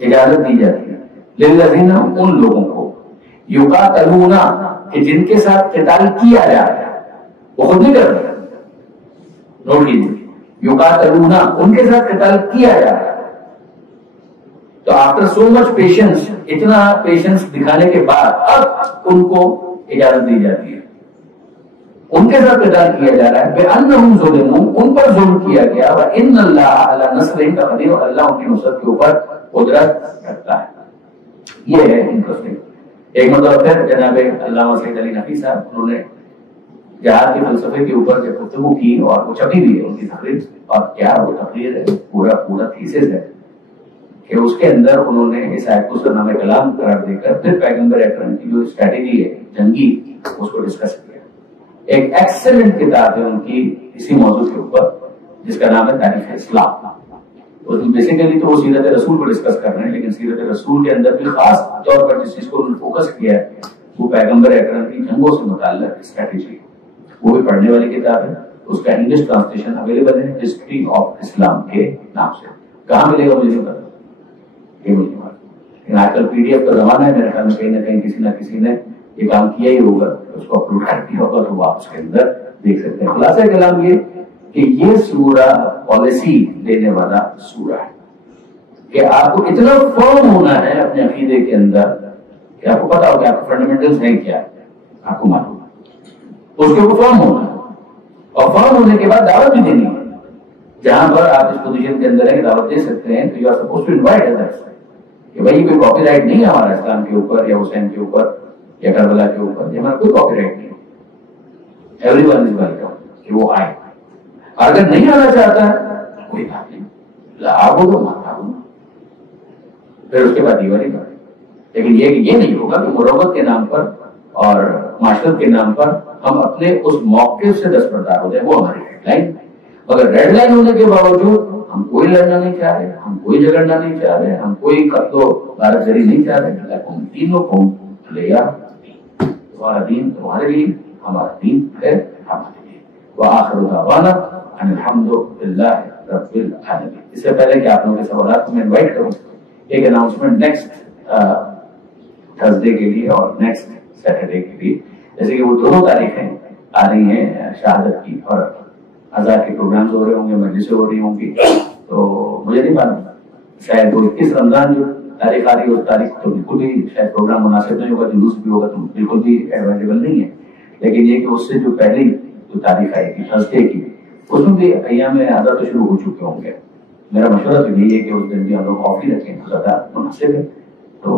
اجازت دی جاتی ہے, للذین ان لوگوں کو, یقاتلون کہ جن کے ساتھ قتال کیا جا رہا ہے, وہ خود نہیں کر رہے. نوٹ کیجیے, یقاتلون ان کے ساتھ قتال کیا جا رہا ہے. تو آفٹر سو مچ پیشنس, اتنا پیشنس دکھانے کے بعد اب ان کو اجازت دی جاتی ہے, ان کے ساتھ قتال کیا جا رہا ہے. بِأَنَّهُمْ ظُلِمُوا, ان پر ظلم کیا گیا, وَإِنَّ اللَّهَ عَلَى نَصْرِهِمْ لَقَدِيرٌ, اور اللہ ان کی نصرت کے اوپر قدرت رکھتا ہے. یہ ہے انٹرسٹنگ. ایک مطلب پھر جناب علامہ سید علی نقوی صاحب, انہوں نے جہاد کے فلسفے کے اوپر جب گفتگو کی اور وہ چھپی بھی ہے ان کی تقریر, اور کیا وہ تقریر ہے, پورا تھیسس ہے کہ اس کے اندر انہوں نے اس آیت کو سرنامہ کلام قرار دے کر پھر پیغمبر اکرم کی جو اسٹریٹجی ہے جنگی اس کو ڈسکس کیا. ایک ایکسلنٹ کتاب ہے ان کی اسی موضوع کے اوپر جس کا نام ہے تاریخ اسلام. بیسیکلی تو وہ سیرت رسول کو ڈسکس کر رہے ہیں, لیکن سیرت رسول کے اندر بھی خاص طور پر جس چیز کو انہوں نے فوکس کیا ہے وہ پیغمبر اکرم کی جنگوں سے متعلق اسٹریٹجی, وہ بھی پڑھنے والی کتاب ہے. اس کا انگلش ٹرانسلیشن اویلیبل ہے ہسٹری آف اسلام کے نام سے. کہاں ملے گا مجھے نہیں پتا, یہ مجھے نہیں پتا, لیکن آج کل پی ڈی ایف کا زمانہ ہے, میرے خیال میں کہیں نہ کہیں کسی نہ کسی نے یہ کام کیا ہی ہوگا, اس کو اپلوڈ کر دیا ہوگا, تو آپ اس کے اندر دیکھ سکتے ہیں. خلاصہ کلام یہ کہ یہ سورہ پالیسی دینے والا سورہ ہے کہ آپ کو اتنا فرم ہونا ہے اپنے عقیدے کے اندر کہ آپ کو پتا ہو کہ آپ کے فنڈامنٹلز ہیں کیا, آپ کو معلوم ہے, اس کے اوپر فرم ہونا ہے, اور فرم ہونے کے بعد دعوت بھی دینی ہے. جہاں پر آپ اس پوزیشن کے اندر ہے کہ دعوت دے سکتے ہیں, تو you are suppose to invite others کہ بھائی کوئی کاپی رائٹ نہیں ہے ہمارا اسلام کے اوپر یا حسین کے اوپر یا کربلا کے اوپر, ہمارا کوئی کاپی رائٹ نہیں ہے. ایوری ون از ویلکم کہ وہ آئے. اگر نہیں آنا چاہتا ہے کوئی بات نہیں, آپ ہو تو مت آؤ, پھر اس کے بعد یہ والی بات. لیکن یہ کہ یہ نہیں ہوگا کہ مروت کے نام پر اور معاشرت کے نام پر ہم اپنے اس موقع سے دستبردار ہو جائیں, وہ ہماری ریڈ لائن. مگر ریڈ لائن ہونے کے باوجود ہم کوئی لڑنا نہیں چاہ رہے, ہم کوئی جھگڑنا نہیں چاہ رہے, ہم کوئی قتل و غارت زری نہیں چاہ رہے. ہم تینوں کو لیا, تمہارا دین تمہارے لیے, ہمارا دین ہے ہمارے لیے. وآخر دعوانا ان الحمد للہ رب العالمین. اس سے پہلے کہ آپ لوگوں کے سوالات کو میں انوائٹ کروں, ایک اناؤنسمنٹ نیکسٹ تھرسڈے کے لیے اور نیکسٹ سیٹرڈے کے لیے. جیسے کہ وہ دونوں تاریخیں آ رہی ہیں شہادت کی, اور عزا کے پروگرامز ہو رہے ہوں گے, مجلسیں ہو رہی ہوں گی, تو مجھے نہیں معلوم شاید وہ 21 رمضان جو تاریخ آ رہی ہے اس تاریخ تو بالکل بھی شاید پروگرام مناسب نہیں ہوگا, جلوس بھی ہوگا تو بالکل بھی ایڈوائزیبل نہیں ہے. لیکن یہ کہ اس سے جو پہلی جو تاریخ آئے گی تھرسڈے کی, اس میں بھی ایام عزا تو شروع ہو چکے ہوں گے. میرا مشورہ تو یہی ہے کہ اس دن بھی ہم لوگ آف ہی رکھیں, زیادہ مناسب ہے. تو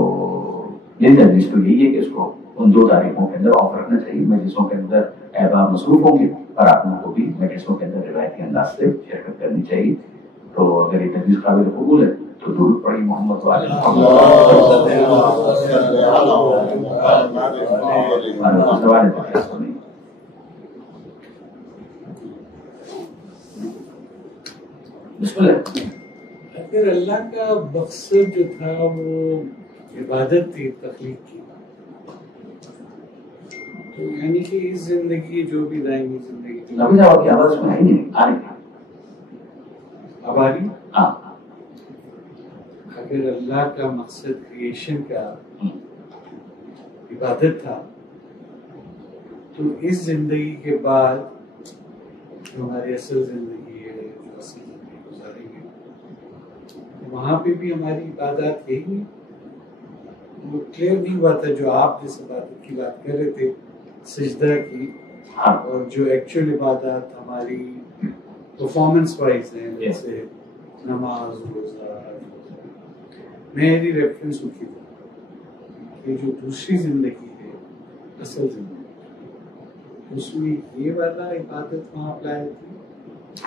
میری تجویز تو یہی ہے کہ اس کو ان 2 تاریخوں کے اندر آف رکھنا چاہیے. مجلسوں کے اندر احباب مصروف ہوں گے اور آپ لوگوں کو بھی مجلسوں کے اندر روایتی انداز سے شرکت کرنی چاہیے. تو اگر یہ تجویز قابل قبول ہے تو درود پڑھی محمد والے بسم اللہ. اگر اللہ کا مقصد جو تھا وہ عبادت تھی تخلیق کی, تو یعنی کہ اس زندگی جو بھی دائمی زندگی ابھی آپ کی آواز سنائی نہیں آ رہی, اب آ رہی. ہاں, اگر اللہ کا مقصد کریشن کا عبادت تھا تو اس زندگی کے بعد جو ہماری اصل زندگی ہے, جو اصل زندگی گزاریں گے, وہاں پہ بھی ہماری عبادات یہی ہے. وہ کلیئر نہیں ہوا تھا جو آپ جس عبادت کی بات کر رہے تھے سجدہ کی, اور جو ایکچوئل عبادات ہماری پرفارمنس وائز ہیں, جیسے نماز, روزہ. میری ریفرنس کی کہ جو دوسری زندگی ہے اصل زندگی, اس میں یہ والا عبادت وہاں اپلائی ہوتی.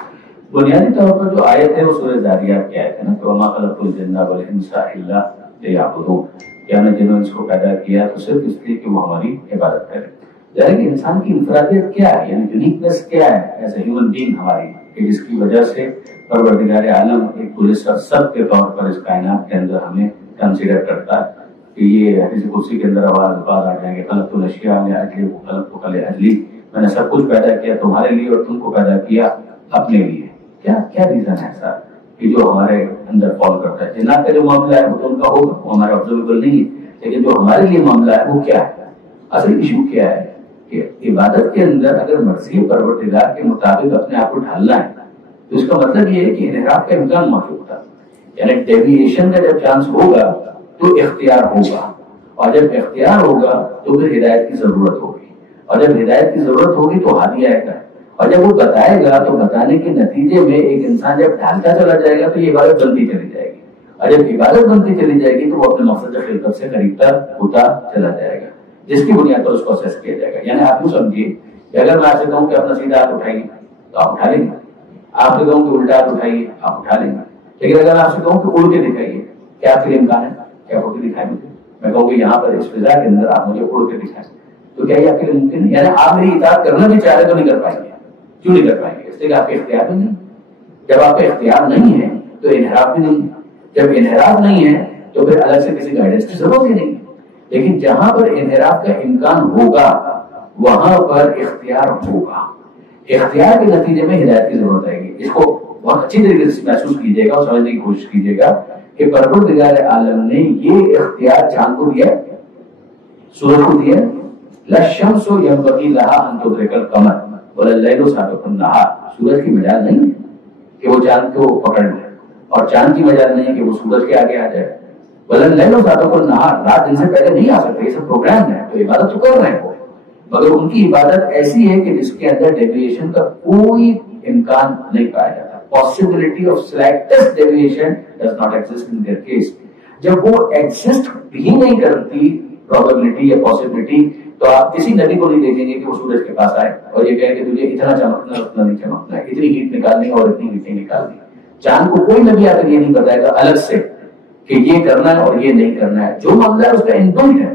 بنیادی طور پر جو آیت ہے وہ سورہ ذاریات کی آیت ہے نا, کہ وما خلقت الجن والانس الا لیعبدون, کہ ہم نے جن و انس کو پیدا کیا تو صرف اس لیے کہ وہ ہماری عبادت کریں. یعنی کہ انسان کی انفرادیت کیا ہے, یعنی یونیکنیس کیا ہے ایز اے ہیومن بینگ ہماری, کہ جس کی وجہ سے پروردگار عالم ایک پورے سب کے طور پر اس کائنات کے اندر ہمیں کنسیڈر کرتا ہے. کہ یہ حدیث قدسی کے اندر الفاظ آ جائیں گے, خلقت الاشیاء لاجلی وخلقتک لاجلی, میں نے سب کچھ پیدا کیا تمہارے لیے اور تم کو پیدا کیا اپنے لیے. کیا ریزن ہے ایسا کہ جو ہمارے اندر فال کرتا ہے؟ جنات کا جو معاملہ ہے وہ تو ان کا ہوگا, وہ ہمارا آبزرویبل نہیں ہے, لیکن جو ہمارے لیے معاملہ ہے وہ کیا ہے؟ اصل ایشو کیا ہے کہ عبادت کے اندر اگر مرضی پروردگار کے مطابق اپنے آپ کو ڈھالنا ہے تو اس کا مطلب یہ ہے کہ انحراف کا امکان موجود تھا. یعنی ڈیویشن کا جب چانس ہوگا تو اختیار ہوگا, اور جب اختیار ہوگا تو پھر ہدایت کی ضرورت ہوگی, اور جب ہدایت کی ضرورت ہوگی تو ہادی آئے گا, اور جب وہ بتائے گا تو بتانے کے نتیجے میں ایک انسان جب ڈھالتا چلا جائے گا تو یہ عبادت بنتی چلی جائے گی, اور جب عبادت بنتی چلی جائے گی تو وہ اپنے مقصد خلقت سے قریب تر ہوتا چلا جائے گا, جس کی بنیاد پر اس کو اسیس کیا جائے گا. یعنی آپ کو سمجھیے کہ اگر میں آپ سے کہوں کہ اپنا سیدھا ہاتھ اٹھائیے تو آپ اٹھا لیں گے, آپ سے کہوں کہ الٹا ہاتھ اٹھائیے آپ اٹھا لیں گے, لیکن اگر آپ سے کہوں کہ اڑ کے دکھائیے, کیا آپ کے لیے امکان ہے؟ کیا اڑ کے دکھائیں مجھے؟ میں کہوں کہ یہاں پر اس فضا کے اندر آپ مجھے اڑ کے دکھائیں، تو کیا یہ آپ کے لیے ممکن ہے؟ یعنی آپ میری اطاعت کرنا بھی چاہ رہے تو نہیں کر پائیں گے. کیوں نہیں کر پائیں گے؟ اس لیے کہ آپ کے اختیار بھی نہیں. جب آپ کا اختیار نہیں ہے تو انحراف بھی نہیں ہے. جب انحراف نہیں ہے تو پھر الگ سے کسی گائیڈنس کی ضرورت ہی نہیں ہے. لیکن جہاں پر انحراف کا امکان ہوگا وہاں پر اختیار ہوگا. اختیار کے نتیجے میں ہدایت کی ضرورت آئے گی. اس کو بہت اچھی طریقے سے محسوس کیجیے گا اور سمجھنے کی کوشش کیجیے گا کہ پروردگار عالم نے یہ اختیار چاند کو دیا، سورج کو دیا. للشمس ينبغي لها ان تدرك القمر ولا الليل سابق النهار. سورج کی مجال نہیں ہے کہ وہ چاند کو پکڑ لے، اور چاند کی مجال نہیں ہے کہ وہ سورج کے آگے آ جائے. ولا الليل سابق النهار، رات دن سے پہلے نہیں آ سکتے. یہ سب پروگرام ہے، تو عبادت تو کر رہے ہیں وہ، مگر ان کی عبادت ایسی ہے کہ جس کے اندر ڈیویشن کا کوئی امکان نہیں پایا جاتا. Possibility of slightest deviation does not exist in their case. جب وہ ایگزسٹ بھی نہیں کرتی probability یا possibility، تو آپ کسی نبی کو نہیں دیکھیں گے کہ وہ سورج کے پاس آئے اور یہ کہے کہ تجھے اتنا چمکنا اتنا نہیں چمکنا ہے، اتنی ہیٹ نکالنی اور اتنی ہیٹ نہیں نکالنی. چاند کو کوئی نبی آ کر یہ نہیں بتائے گا الگ سے کہ یہ کرنا ہے اور یہ نہیں کرنا ہے. جو معاملہ ہے اس کا انبلٹ ہے،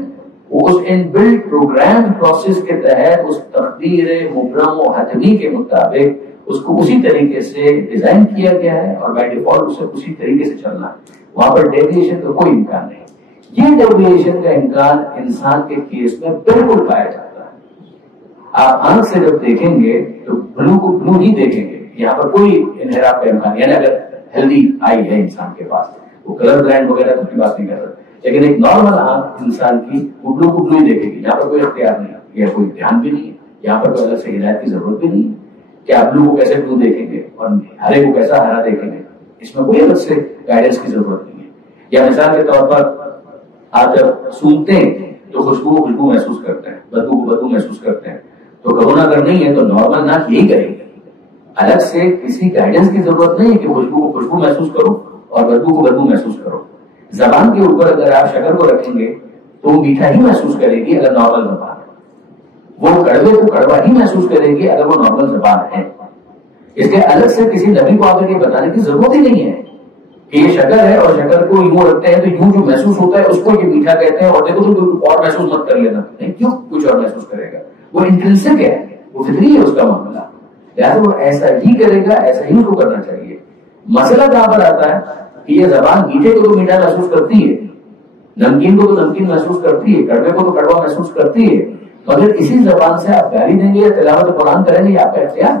وہ اس انبلٹ پروگرام پروسیس کے تحت اس تقدیر مبرم و حتمی کے مطابق اس کو اسی طریقے سے ڈیزائن کیا گیا ہے اور بائی ڈیفالٹ اسے اسی طریقے سے چلنا ہے. وہاں پر ڈیویشن کا کوئی امکان نہیں. یہ ڈیویشن کا امکان انسان کے کیس میں بالکل پایا جاتا ہے. آپ آنکھ سے جب دیکھیں گے تو بلو کو بلو ہی دیکھیں گے، یہاں پر کوئی انحراف کا امکان. یعنی اگر ہیلدی آئی ہے انسان کے پاس، وہ کلر بلائنڈ وغیرہ تو کی بات نہیں کر رہا، لیکن ایک نارمل آنکھ انسان کی وہ بلو کو بلو ہی دیکھے گی. یہاں پر کوئی اختیار نہیں، یہ کوئی دھیان بھی نہیں ہے، یہاں پر کوئی الگ سے ہدایت کی ضرورت بھی نہیں ہے کہ آپ بلو کو کیسے بلو دیکھیں گے اور ہرے کو کیسا ہرا دیکھیں گے. اس میں کوئی الگ سے گائیڈنس کی ضرورت نہیں ہے. یا مثال کے طور پر آپ جب سونگتے ہیں تو خوشبو کو خوشبو محسوس کرتے ہیں، بدبو کو بدبو محسوس کرتے ہیں. تو کرونا اگر نہیں ہے تو نارمل ناک یہی کریں گے. الگ سے کسی گائیڈنس کی ضرورت نہیں ہے کہ خوشبو کو خوشبو محسوس کرو اور بدبو کو بدبو محسوس کرو. زبان کے اوپر اگر آپ شکر کو رکھیں گے تو وہ میٹھا ہی محسوس کرے گی اگر نارمل زبان ہے. وہ کڑوے کو کڑوا ہی محسوس کرے گی اگر وہ نارمل زبان ہے. اس کے الگ سے کسی نبی کو آپ کو بتانے کی ضرورت ہی نہیں ہے کہ یہ شکر ہے اور شکر کو یوں رکھتے ہیں تو یوں جو محسوس ہوتا ہے اس کو یہ میٹھا کہتے ہیں، اور دیکھو تو اور محسوس مت کر لینا. نہیں، کیوں کچھ اور محسوس کرے گا؟ وہ انٹرنسک ہے، وہ فطری ہے اس کا معاملہ. لہٰذا وہ ایسا ہی کرے گا، ایسا ہی اس کو کرنا چاہیے. مسئلہ کہاں پر آتا ہے کہ یہ زبان میٹھے کو تو میٹھا محسوس کرتی ہے، نمکین کو تو نمکین محسوس کرتی ہے، کڑوے کو تو کڑوا محسوس کرتی ہے، مگر اسی زبان سے آپ گالی دیں گے یا تلاوت قرآن کریں گے، یہ آپ کا اختیار.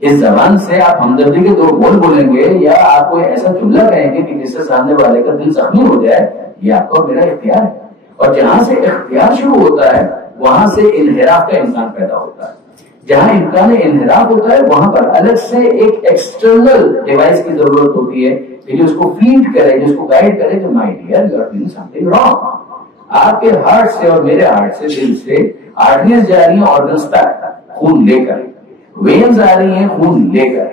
اس زبان سے آپ ہمدردی کے دو بول بولیں گے یا آپ کو ایسا جملہ کہیں گے کہ جس سے سامنے والے کا دل زخمی ہو جائے، یہ آپ کا میرا اختیار ہے. اور جہاں سے اختیار شروع ہوتا ہے وہاں سے انحراف کا امکان پیدا ہوتا ہے. جہاں امکان انحراف ہوتا ہے وہاں پر الگ سے ایک ایکسٹرنل ڈیوائس کی ضرورت ہوتی ہے کہ جو اس کو فیڈ کرے، جو اس کو گائیڈ کرے کہ my dear you are doing something wrong. آپ کے ہارٹ سے اور میرے ہارٹ سے، دل سے آرٹریز جا رہی ہیں آرگنز تک خون لے کر، وینز آ رہی ہیں خون لے کر،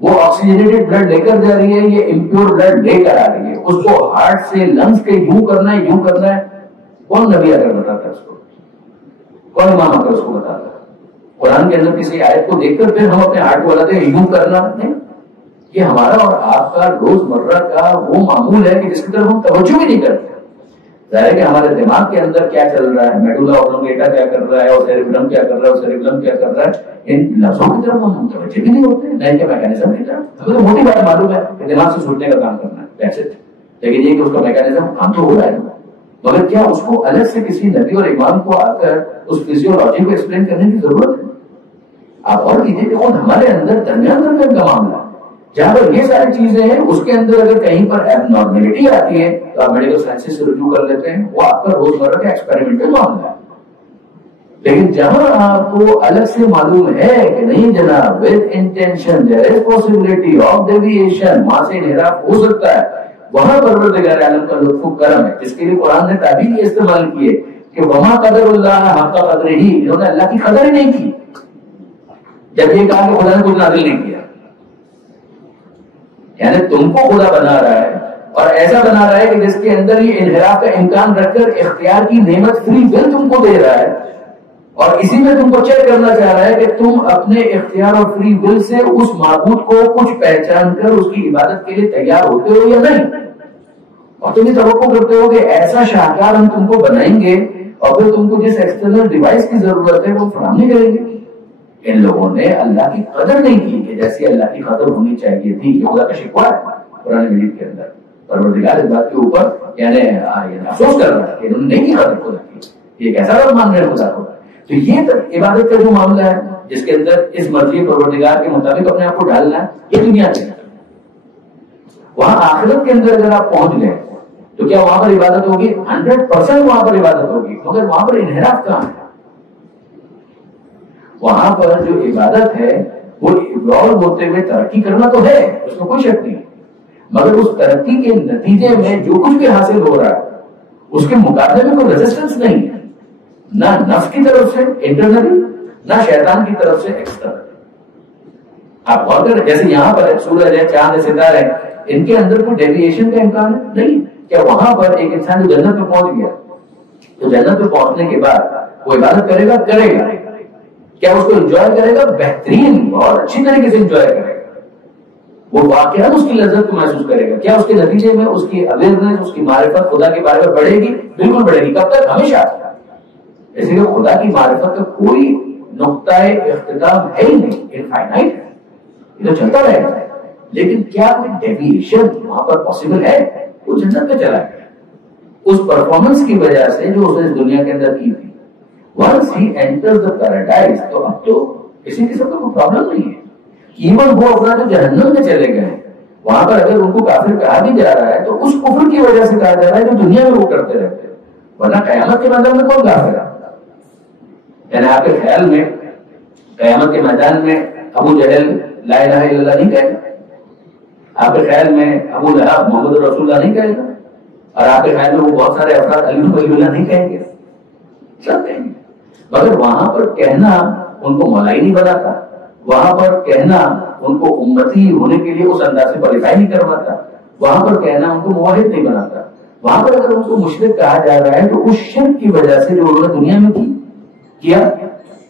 وہ آکسیجنیٹڈ بلڈ لے کر جا رہی ہے، یہ امپیور بلڈ لے کر آ رہی ہے. اس کو ہارٹ سے لنگز کے یوں کرنا ہے، یوں کرنا ہے. کون نبی اگر بتاتا ہے اس کو؟ کون امام اگر اس کو بتاتا ہے؟ قرآن کے اندر کسی آیت کو دیکھ کر پھر ہم اپنے ہارٹ کو بتاتے ہیں یوں کرنا نہیں. یہ ہمارا اور آپ کا روزمرہ کا وہ معمول ہے کہ جس کی طرف ہم توجہ بھی نہیں کرتے. ظاہر ہے کہ ہمارے دماغ کے اندر کیا چل رہا ہے، میڈولا اوبلونگیٹا کیا کر رہا ہے اور سیریبرم کیا کر رہا ہے اور سیریبرم کیا کر رہا ہے، ان لفظوں کی طرف ہم توجہ بھی نہیں ہوتے، نہ ان کے میکینزم کی طرف. ہمیں تو موٹی بات معلوم ہے کہ دماغ سے سوچنے کا کام کرنا ہے، لیکن یہ کہ اس کا میکینزم کام تو ہو رہا ہے، مگر کیا اس کو الگ سے کسی نبی اور امام کو آ کر اس فزیولوجی کو ایکسپلین کرنے کی ضرورت ہے؟ آپ اور کیجیے کہ خود ہمارے اندر درمیان کا معاملہ جہاں پر یہ ساری چیزیں ہیں، اس کے اندر اگر کہیں پر ایب نارملٹی آتی ہے تو آپ میڈیکل سائنس سے رجوع کر لیتے ہیں، وہ آپ کا روزمرہ کا ایکسپیریمنٹل معاملہ ہے. لیکن جہاں آپ کو الگ سے معلوم ہے کہ نہیں جناب with intention there is possibility of deviation، وہاں سے انحراف ہو سکتا ہے، وہاں پروردگار عالم کا لطف و کرم ہے، جس کے لیے قرآن نے تعبیر یہ استعمال کی ہے کہ وما قدر اللہ حق قدرہ، انہوں نے اللہ کی قدر ہی نہیں کی جب یہ کہا کہ خدا نے کچھ نازل نہیں کیا. یعنی تم کو خدا بنا رہا ہے اور ایسا بنا رہا ہے کہ جس کے اندر یہ انحراف کا امکان رکھ کر اختیار کی نعمت فری ول تم کو دے رہا ہے، اور اسی میں تم کو چیک کرنا چاہ رہا ہے کہ تم اپنے اختیار اور فری ول سے اس معبود کو کچھ پہچان کر اس کی عبادت کے لیے تیار ہوتے ہو یا نہیں. اور تم یہ توقع کرتے ہو کہ ایسا شاہکار ہم تم کو بنائیں گے اور پھر تم کو جس ایکسٹرنل ڈیوائس کی ضرورت ہے وہ فراہم نہیں کریں گے. ان لوگوں نے اللہ کی قدر نہیں کی کہ جیسی اللہ کی قدر ہونی چاہیے تھی. یہ خدا کا شکوہ ہے قرآن مجید کے اندر. پروردگار اس بات کے اوپر یعنی افسوس کر رہا ہے کہ انہوں نے نہیں کی قدر خدا کی. یہ کیسا رب مان رہے ہیں خدا کو. تو یہ عبادت کا جو معاملہ ہے جس کے اندر اس مرضی پروردگار کے مطابق اپنے آپ کو ڈالنا ہے, یہ دنیا کے اندر. وہاں آخرت کے اندر اگر آپ پہنچ گئے تو کیا وہاں پر عبادت ہوگی؟ 100% وہاں پر عبادت ہوگی. مگر وہاں پر انحراف کہاں ہے؟ وہاں پر جو عبادت ہے وہ ایوالو ہوتے ہوئے ترقی کرنا تو ہے, اس میں کوئی شک نہیں, مگر اس ترقی کے نتیجے میں جو کچھ بھی حاصل ہو رہا ہے اس کے مقابلے میں کوئی ریزسٹنس نہیں ہے, نہ نفس کی طرف سے انٹرنلی نہ شیطان کی طرف سے ایکسٹرنلی. آپ غور کریں جیسے یہاں پر سورج ہے, چاند ہے, ستارے ہیں, ان کے اندر کوئی ڈیویشن کا امکان ہے نہیں. کیا وہاں پر ایک انسان جو جنت میں پہنچ گیا تو جنت میں پہنچنے کے بعد وہ عبادت کرے گا؟ کرے گا. کیا اس کو انجوائے کرے گا؟ بہترین بہت اچھی طریقے سے انجوائے کرے گا. وہ واقعات اس کی لذت کو محسوس کرے گا. کیا اس کے نتیجے میں اس کی اویئرنیس, اس کی معرفت خدا کے بارے میں بڑھے گی؟ بالکل بڑھے گی. کب تک؟ ہمیشہ. اس لیے خدا کی معرفت کا کوئی نقطۂ اختتام ہے ہی نہیں, انفائنائٹ ہے, یہ تو چلتا رہے گا. لیکن کیا کوئی ڈیویشن وہاں پر پاسبل ہے؟ وہ جنت میں چلا گیا اس پرفارمنس کی وجہ سے جو اس نے اس دنیا کے اندر کی تھی. Once he enters the paradise تو اب تو کسی قسم کا کوئی پرابلم نہیں ہے. ایون وہ اپنا جو جہنم میں چلے گئے وہاں پر اگر ان کو کافر کہا بھی جا رہا ہے تو اس کفر کی وجہ سے کہا جا رہا ہے جو دنیا میں وہ کرتے رہتے ہیں, ورنہ قیامت کے میدان میں کون کافر ہے؟ یعنی آپ کے خیال میں قیامت کے میدان میں ابو جہل لا الہ الا اللہ نہیں کہے گا؟ آپ کے خیال میں ابو لہب محمد رسول اللہ نہیں کہے گا؟ اور آپ کے خیال میں وہ بہت سارے افراد علی اللہ نہیں کہیں گے؟ سب کہیں گے. مگر وہاں پر کہنا ان کو مولائی نہیں بناتا, وہاں پر کہنا ان کو امتی ہونے کے لیے اس انداز سے کوالیفائی نہیں کرواتا, وہاں پر کہنا ان کو موحد نہیں بناتا. وہاں پر اگر ان کو مشرک کہا جا رہا ہے تو اس شرک کی وجہ سے جو انہوں نے دنیا میں کیا,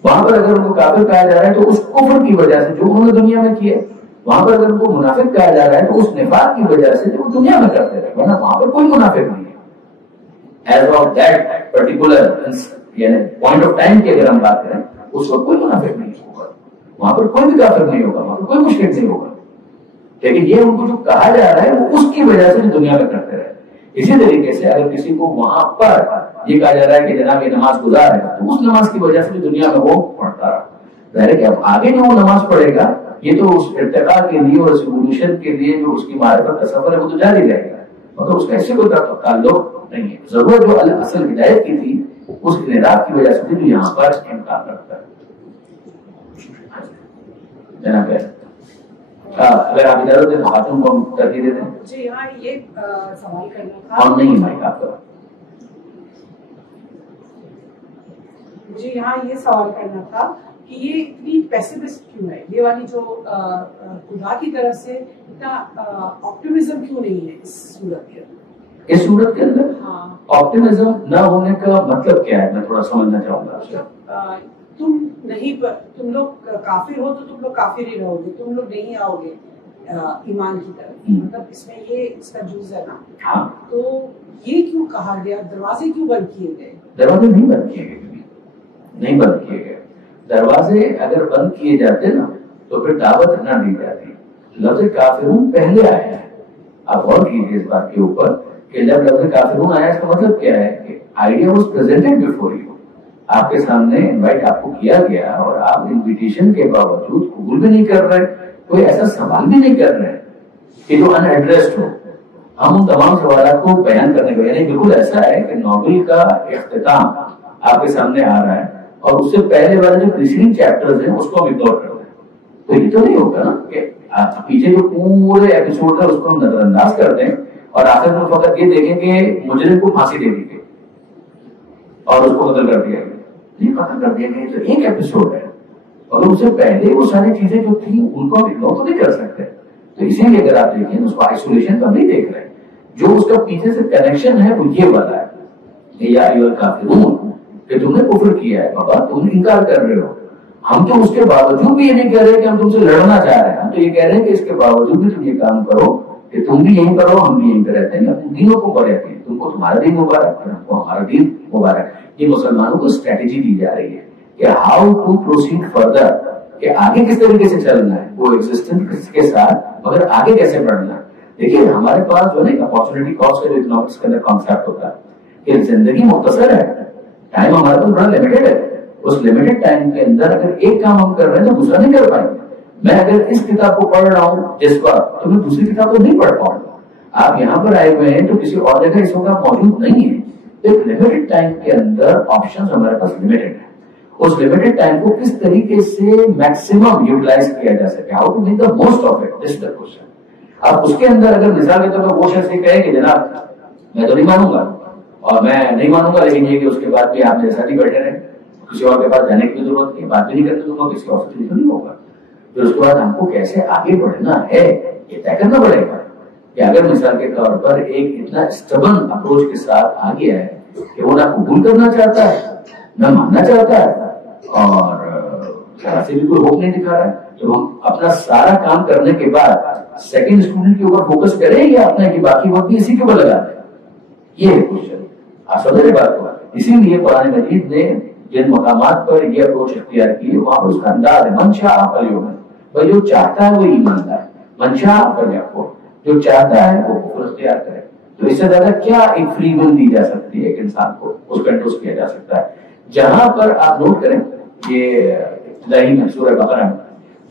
وہاں پر اگر ان کو کافر کہا جا رہا ہے تو اس کفر کی وجہ سے جو انہوں نے دنیا میں کیا, وہاں پر اگر ان کو منافق کہا جا رہا ہے تو اس نفاق کی وجہ سے جو وہ دنیا میں کرتے رہے, ورنہ وہاں پر کوئی منافق نہیں ہے. ایز آف دیٹ پرٹیکولر یعنی پوائنٹ آف ٹائم کی اگر ہم بات کریں اس وقت کوئی منافق نہیں ہوگا, وہاں پر کوئی بھی کافر نہیں ہوگا, وہاں پر کوئی مشرک نہیں ہوگا. لیکن یہ ان کو جو کہا جا رہا ہے وہ اس کی وجہ سے جو دنیا میں کرتے رہے. اسی طریقے سے اگر کسی کو وہاں پر یہ کہا جا رہا ہے کہ جناب یہ نماز گزار ہے تو اس نماز کی وجہ سے جو دنیا میں وہ پڑھتا رہا. ظاہر ہے کہ اب آگے جو وہ نماز پڑھے گا یہ تو اس ارتقاء کے لیے اور اس ایوولوشن کے لیے جو اس کی معرفت کا سفر ہے وہ تو جاری رہے گا, مگر اس کا اس سے کوئی تعلق نہیں ہے. ضرورت جو اصل ہدایت کی تھی اس انحراف کی وجہ سے جو یہاں پر امکان رکھتا ہے. جناب اگر آپ اجازت دیں خاتون کو ہم ترجیح دیتے ہیں. جی ہاں, یہ سوال کرنا تھا. اور نہیں مائک آپ کا. مجھے یہاں یہ سوال کرنا تھا کہ یہ اتنی پیسمسٹ کیوں ہے, یہ والی جو خدا کی طرف سے اتنا آپٹیمزم کیوں نہیں ہے اس صورت کے اندر؟ اس صورت کے اندر آپٹیمزم نہ ہونے کا مطلب کیا ہے, میں تھوڑا سمجھنا چاہوں گا. تم لوگ کافر ہو تو تم لوگ کافر ہی رہو گے, تم لوگ نہیں آؤ گے ایمان کی طرف, مطلب اس میں یہ اس کا جز ہے نا. تو یہ کیوں کہا گیا, دروازے کیوں بند کیے گئے؟ دروازے نہیں بند کیے گئے, نہیں بند کیے گئے. دروازے اگر بند کیے جاتے نا تو پھر دعوت نہ دی جاتی. لفظ کافرون پہلے آیا ہے. آپ غور کیجیے اس بات کے اوپر کہ جب لفظ کافرون آیا اس کا مطلب کیا ہے کہ idea was presented before you, آپ کے سامنے انوائٹ آپ کو کیا گیا اور آپ انویٹیشن کے باوجود قبول بھی نہیں کر رہے, کوئی ایسا سوال بھی نہیں کر رہے کہ جو ان ایڈریسڈ ہو. ہم ان تمام سوالات کو بیان کرنے کو, یعنی بالکل ایسا ہے کہ ناول کا اختتام آپ کے سامنے آ رہا ہے اور اس سے پہلے والے جو پریسیڈنگ چیپٹرز ہیں اس کو ہم اگنور کر رہے ہیں. تو یہ تو نہیں ہوگا نا کہ پیچھے جو پورے ایپیسوڈ ہے اس کو ہم نظر انداز کر دیں اور آخر میں فقط یہ دیکھیں کہ مجرم کو پھانسی دے دی گئی اور اس کو قتل کر دیا گیا. یہ قتل کر دیا گیا تو ایک ایپیسوڈ ہے, اور اس سے پہلے وہ ساری چیزیں جو تھیں ان کو ہم اگنور تو نہیں کر سکتے. تو اسی لیے اگر آپ دیکھیں اس کو آئسولیشن کا نہیں دیکھ رہے, جو اس کا پیچھے سے کنیکشن ہے وہ یہ والا ہے, یا ایھا الکافرون کہ تم نے کفر کیا ہے بابا، تم انکار کر رہے ہو. ہم تو اس کے باوجود بھی یہ نہیں کہہ رہے کہ ہم تم سے لڑنا چاہ رہے ہیں، ہم تو یہ کہہ رہے ہیں کہ اس کے باوجود بھی تم یہ کام کرو کہ تم بھی یہیں کرو ہم بھی یہیں پہ رہتے ہیں، اپنے دینوں کو پڑھے ہیں، تم کو تمہارا دین مبارک ہم کو ہمارا دین مبارک. یہ مسلمانوں کو اسٹریٹجی دی جا رہی ہے کہ ہاؤ ٹو پروسیڈ فردر، کہ آگے کس طریقے سے چلنا ہے وہ ایگزسٹنس کے ساتھ، مگر آگے کیسے بڑھنا ہے. دیکھیے ہمارے پاس جو ہے اپارچونٹی کاسٹ کا جو اکنامکس کے اندر کانسیپٹ ہوتا ہے کہ زندگی مختصر ہے، ٹائم ہمارے پاس بڑا لمیٹڈ ہے. اس لمیٹڈ ٹائم کے اندر اگر ایک کام ہم کر رہے ہیں تو دوسرا نہیں کر پائیں گے. میں اگر اس کتاب کو پڑھ رہا ہوں جس وقت، تو میں دوسری کتاب کو نہیں پڑھ پاؤں گا. آپ یہاں پر آئے ہوئے ہیں تو کسی اور جگہ اس وقت موجود نہیں ہے. ایک لمیٹڈ ٹائم کے اندر آپشنز ہمارے پاس لمیٹڈ ہیں. اس لمیٹڈ ٹائم کو کس طریقے سے میکسیمم یوٹیلائز کیا جا سکے، how to make the most of it, this is the question. اب اس کے اندر اگر مثال کے طور پر وہ شخص یہ کہے کہ جناب میں تو نہیں مانوں گا اور میں نہیں مانوں گا، لیکن یہ کہ اس کے بعد بھی آپ جیسا نہیں بیٹھے رہے، کسی اور کے پاس جانے کی ضرورت نہیں، بات بھی نہیں کرنے دوں گا، کسی اور سے نہیں ہوگا. پھر اس کے بعد ہم کو کیسے آگے بڑھنا ہے یہ طے کرنا پڑے گا. کہ اگر مثال کے طور پر ایک اتنا اسٹبن اپروچ کے ساتھ آ گیا ہے کہ وہ نہ قبول کرنا چاہتا ہے نہ ماننا چاہتا ہے اور ذرا سے بھی کوئی ہوپ نہیں دکھا رہا ہے، تو ہم اپنا سارا کام کرنے کے بعد سیکنڈ اسٹوڈنٹ کے اوپر فوکس کریں یا اپنا کہ باقی وقت بھی اسی کے اوپر لگا دیں. یہ ہے کوشچن. آپ سمجھ رہے بات کو. اسی لیے قرآن مجید نے جن مقامات پر یہ اپروچ اختیار کی وہاں پر اس کا انداز ہے منشا فلیؤمن، بھائی جو چاہتا ہے وہ ایمان لائے، منشا فلیکفر، جو چاہتا ہے وہ کفر اختیار کرے. تو اس سے زیادہ کیا ایک فری ول دی جا سکتی ہے ایک انسان کو، اس کو انڈوز کیا جا سکتا ہے. جہاں پر آپ نوٹ کریں یہ ابتدائی میں سورہ بقرہ میں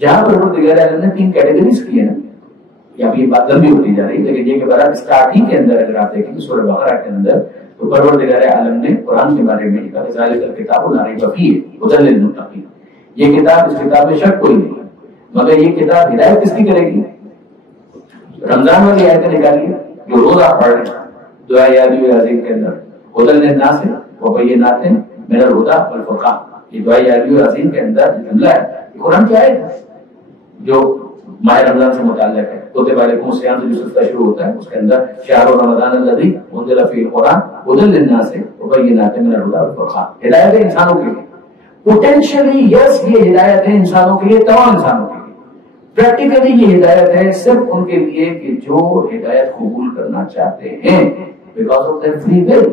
جہاں پر پروردگار عالم نے 3 کیٹیگریز کی ہیں، یا یہ بات لمبی ہوتی جا رہی ہے لیکن یہ کہ برابر اسٹارٹنگ کے اندر اگر آپ دیکھیں تو سورہ بقرہ کے اندر تو پروردگار عالم نے قرآن کے بارے میں کہا ذالک الکتاب لا ریب فیہ ھدی للمتقین، یہ کتاب، اس کتاب میں شک کوئی نہیں، مگر یہ کتاب ہدایت کس کی کرے گی. رمضان والی آیتیں نکالیے جو روز آپ پڑھ رہے ہیں، دعا یادی عظیم کے اندر ھدی للناس وبینات من الہدی والفرقان، یہ دعا یادی عظیم کے اندر جملہ ہے یہ قرآن کی آیت ہے جو ماہ رمضان سے متعلق ہے. کتب علیکم الصیام سے جو سلسلہ شروع ہوتا ہے اس کے اندر شہر رمضان الذی انزل فیہ القرآن ھدی للناس وبینات من الہدی والفرقان، ہدایت ہے انسانوں کے لیے. پوٹینشلی یس یہ ہدایت ہے انسانوں کے لیے، تمام انسانوں کے لیے. پریکٹیکلی یہ ہدایت ہے صرف ان کے لیے کہ جو ہدایت قبول کرنا چاہتے ہیں because of their free will.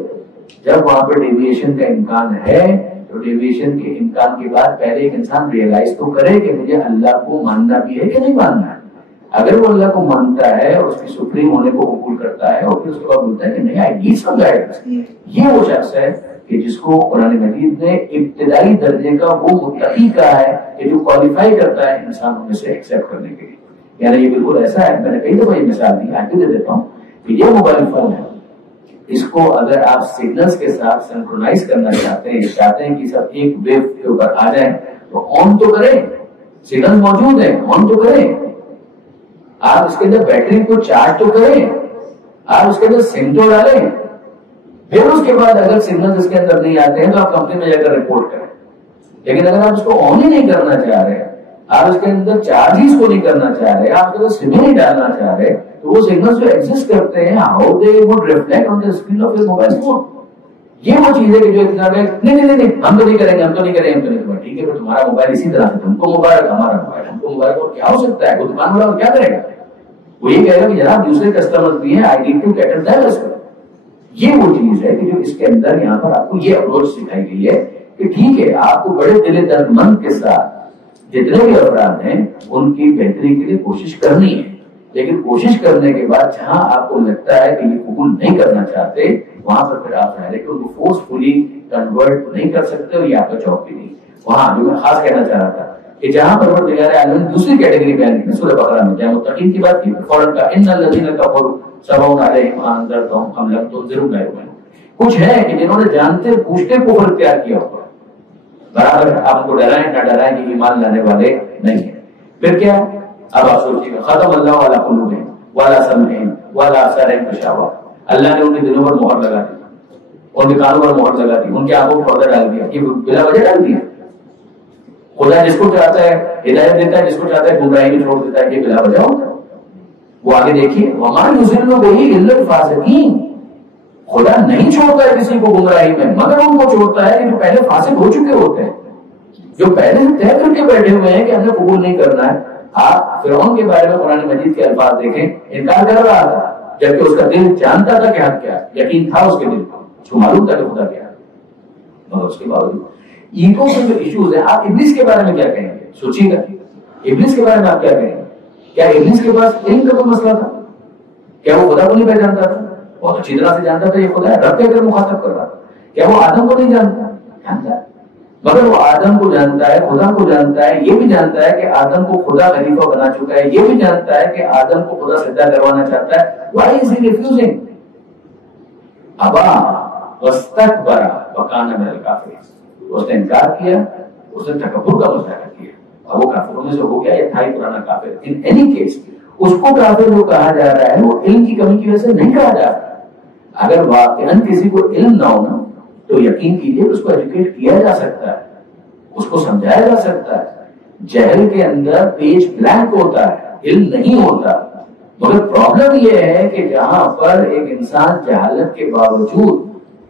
جب وہاں پہ ڈیویشن کا امکان ہے تو ڈیویشن کے امکان کے بعد پہلے ایک انسان ریئلائز تو کرے کہ مجھے اللہ کو ماننا بھی ہے کہ نہیں ماننا ہے. اگر وہ اللہ کو مانتا ہے اور اس کی سپریم ہونے کو قبول کرتا ہے اور پھر اس کے بعد بولتا ہے کہ نہیں آئی نیڈ سم گائیڈنس، یہ وہ شخص ہے کہ جس کو قرآن مجید نے ابتدائی درجے کا وہ متقی کہا ہے کہ جو کوالیفائی کرتا ہے انسانوں میں سے ایکسپٹ کرنے کے لیے. یعنی یہ بالکل ایسا ہے، میں نے کئی دفعہ یہ مثال دی، آج بھی دے دیتا ہوں کہ یہ موبائل فون ہے، اس کو اگر آپ سگنلز کے ساتھ سنکرونائز کرنا چاہتے ہیں کہ سب ایک ویو کے اوپر آ جائیں تو آن تو کریں، سگنل موجود ہیں آن تو کریں. آپ اس کے اندر بیٹری کو چارج تو کریں، آپ اس کے اندر سم تو ڈالیں. پھر اس کے بعد اگر سگنل اس کے اندر نہیں آتے ہیں تو آپ کمپنی میں جا کر رپورٹ کریں. لیکن اگر آپ اس کو آن ہی نہیں کرنا چاہ رہے، آپ اس کے اندر چارج ہی اس کو نہیں کرنا چاہ رہے، آپ اس کے اندر سم ہی نہیں ڈالنا چاہ رہے، تو وہ سگنل جو ایگزسٹ کرتے ہیں how they would reflect on the screen of your mobile phone. یہ وہ چیز ہے کہ جو اتنا نہیں ہم تو نہیں کریں گے، ہم تو نہیں کریں گے. ٹھیک ہے پھر تمہارا موبائل اسی طرح سے تم کو مبارک، ہمارا موبائل ہم کو مبارک. اور کیا ہو سکتا ہے وہ دکان والا کیا کرے گا؟ وہ یہ کہے گا کہ جناب دوسرے کسٹمر بھی ہیں، I need to cater them as well. یہ وہ چیز ہے کہ جو اس کے اندر یہاں پر آپ کو یہ اپروچ سکھائی گئی ہے کہ ٹھیک ہے آپ کو بڑے دل درد مند کے ساتھ جتنے بھی افراد ہیں ان کی بہتری کے لیے کوشش کرنی ہے، لیکن کوشش کرنے کے بعد جہاں آپ کو لگتا ہے کہ یہ قبول نہیں کرنا چاہتے وہاں پر پھر آپ ظاہر ہے کہ ان کو فورسفلی کنورٹ نہیں کر سکتے اور یہ آپ کا جاب بھی نہیں. وہاں جو میں خاص کہنا چاہ رہا تھا کہ جہاں پر پروردگار عالم نے دوسری کیٹیگری بیان کی سورہ بقرہ میں جہاں متقین کی بات کی فوراً کا ان الذین کفروا سواء علیہم انذرتهم ام لم تنذرهم لا یؤمنون. کچھ ہے کہ جنہوں نے جانتے پوچھتے کفر اختیار کیا ہوگا، برابر آپ کو ڈرائیں نہ ڈرائیں کہ ایمان لانے والے نہیں ہیں. پھر کیا اب آپ سوچیے گا ختم اللہ علی قلوبہم وعلی سمعہم وعلی ابصارہم غشاوہ، اللہ نے ان کے دلوں پر مہر لگا دی، ان کے کانوں پر مہر لگا دی، ان کے آنکھوں پر پردہ ڈال دیا. یہ بلا وجہ ڈال دیا. خدا جس کو چاہتا ہے ہدایت دیتا ہے، جس کو چاہتا ہے گمراہی میں چھوڑ دیتا ہے. یہ بلا وجہ ہوتا ہے. وہ آگے دیکھیے وما یضل بہ الا الفاسقین، خدا نہیں چھوڑتا ہے کسی کو گمراہی میں، مگر ان کو چھوڑتا ہے کہ جو پہلے فاسق ہو چکے ہوتے ہیں، جو پہلے سے طے کر کے بیٹھے ہوئے ہیں کہ ہم نے قبول نہیں کرنا ہے. آپ فرعون کے بارے میں قرآن مجید کے الفاظ دیکھیں، انکار کر رہا تھا جبکہ اس کا دل جانتا تھا کہ حق کیا، یقین تھا اس کے دل کو، اس کو معلوم تھا کہ خدا کیا ہے، مگر اس کے باوجود ایگو کے جو ایشوز ہیں. آپ ابلیس کے بارے میں کیا کہیں گے؟ سوچیے گا ابلیس کے بارے میں آپ کیا کہیں گے؟ کیا ابلیس کے پاس علم کا کوئی مسئلہ تھا؟ کیا وہ خدا کو نہیں پہچانتا تھا؟ بہت اچھی طرح سے جانتا تھا یہ خدا ہے، رب کے اگر مخاطب کر رہا تھا. کیا وہ آدم کو نہیں جانتا؟ جانتا ہے، مگر وہ آدم کو جانتا ہے، خدا کو جانتا ہے، یہ بھی جانتا ہے کہ آدم کو خدا خلیفہ بنا چکا ہے، یہ بھی جانتا ہے کہ آدم کو خدا سجدہ کروانا چاہتا ہے. وائی از ہی ریفیوزنگ؟ ابا واستکبر وکان من الکافرین. اس نے انکار کیا، اس نے تکبر کا مظاہرہ کیا اور وہ کافروں میں سے ہو گیا. یہ تھا ہی پرانا کافر. ان اینی کیس اس کو کافر جو کہا جا رہا ہے وہ علم کی کمی کی وجہ سے نہیں کہا جا رہا. اگر واقعاً کسی کو علم نہ ہونا تو یقین کیجیے اس کو ایجوکیٹ کیا جا سکتا ہے، اس کو سمجھایا جا سکتا ہے. جہل کے اندر پیج بلینک ہوتا ہے، علم نہیں ہوتا. مگر پرابلم یہ ہے کہ جہاں پر ایک انسان جہالت کے باوجود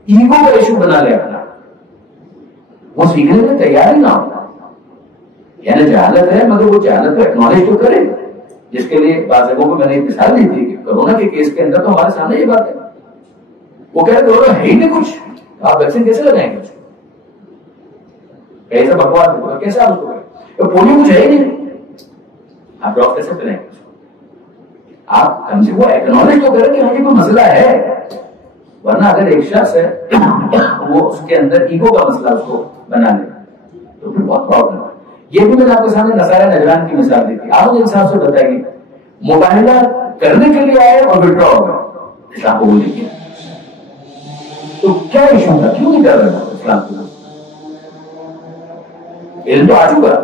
ایگو کا ایشو بنا لے اپنا، وہ سیکھنے میں تیار ہی نہ ہوتا. یعنی جہالت ہے مگر وہ جہالت کو ایکنالج تو کرے، جس کے لیے بعض لوگوں کو میں نے ایک مثال دی تھی کہ کورونا کے کیس کے اندر تو ہمارے سامنے یہ بات ہے. وہ کہہ رہے کورونا ہے ہی نہیں کچھ، آپ ویکسین کیسے لگائیں گے؟ ایسا بکواس کیسے آپ اس کو کریں؟ پولیو کچھ ہے ہی نہیں، آپ ڈراپ کیسے پلائیں گے؟ آپ کم سے وہ ایکنالج تو کریں کہ ہاں یہ کوئی مسئلہ ہے. ورنہ اگر ایک شخص ہے وہ اس کے اندر ایگو کا مسئلہ اس کو بنا لے تو پھر بہت پرابلم ہے. یہ بھی میں نے آپ کے سامنے نصارہ نجران کی مثال دی تھی. آپ مجھے انصاف سے بتائیے، مباہلہ کرنے کے لیے آئے اور وڈرا ہو گئے، اسلام قبول نہیں کیا تو کیا ایشو تھا؟ کیوں نہیں کر رہے اسلام کو؟ علم تو آ چکا،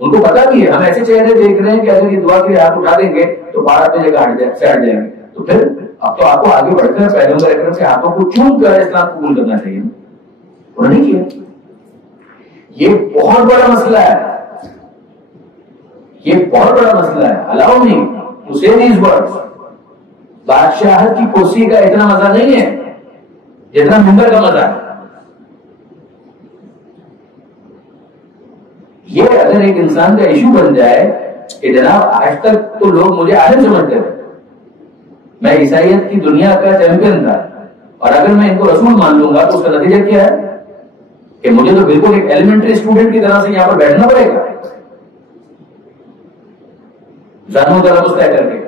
ان کو پتا بھی ہے. ہم ایسے چہرے دیکھ رہے ہیں کہ اگر یہ دعا کے ہاتھ اٹھا دیں گے تو باہر اپنی جگہ ہٹ جائیں گے. تو پھر اب تو آپ کو آگے بڑھ کر پیغمبر اکرم کے ہاتھوں کو چوم کر اسلام قبول کرنا چاہیے. انہوں نے نہیں کیا. یہ بہت بڑا مسئلہ ہے، یہ بہت بڑا مسئلہ ہے. الاؤ نہیں ٹو سے دیز ورڈز. بادشاہت کی کرسی کا اتنا مزہ نہیں ہے جتنا ممبر کا مزہ ہے. یہ اگر ایک انسان کا ایشو بن جائے کہ جناب آج تک تو لوگ مجھے عالم سمجھتے تھے، میں عیسائیت کی دنیا کا چیمپئن تھا، اور اگر میں ان کو رسول مان لوں گا تو اس کا نتیجہ کیا ہے کہ مجھے تو بالکل ایک ایلیمنٹری اسٹوڈنٹ کی طرح سے یہاں پر بیٹھنا پڑے گا جانوں طرح طے کر کے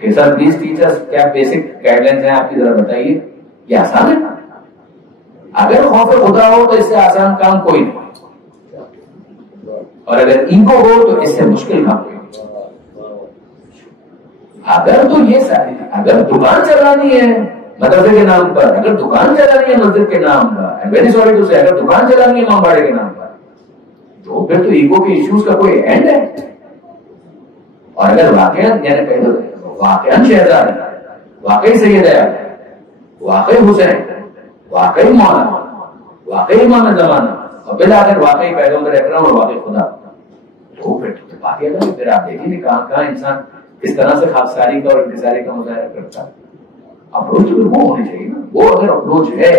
کہ سر پلیز ٹیچرز کیا بیسک گائیڈ لائنز ہیں آپ کی ذرا بتائیے. یہ آسان ہے؟ اگر خوف خدا ہو تو اس سے آسان کام کوئی نہیں، اور اگر ایگو ہو تو اس سے مشکل کام کوئی نہیں. اگر تو یہ ساری اگر دکان چلانی ہے مدرسے کے نام پر، اگر دکان چلانی ہے مسجد کے نام پر، ویری سوری ٹو سے اگر دکان چلانی ہے امام باڑے کے نام پر، تو پھر تو ایگو کے ایشوز کا کوئی اینڈ ہے. اور اگر واقعات یعنی پہلے واقعات شہزاد ہے، واقعی سید ہے، واقعی حسین، واقعی مولانا، واقعی امام زمانہ، اور بالآخر واقعی پیغمبر اکرم اور واقعی خدا، تو پھر باقی اگر پھر آپ دیکھیں گے کہاں انسان اس طرح سے خاکساری کا اور انتصاری کا مظاہرہ کرتا ہے. اپروچ وہ ہونی چاہیے نا. وہ اگر اپروچ ہے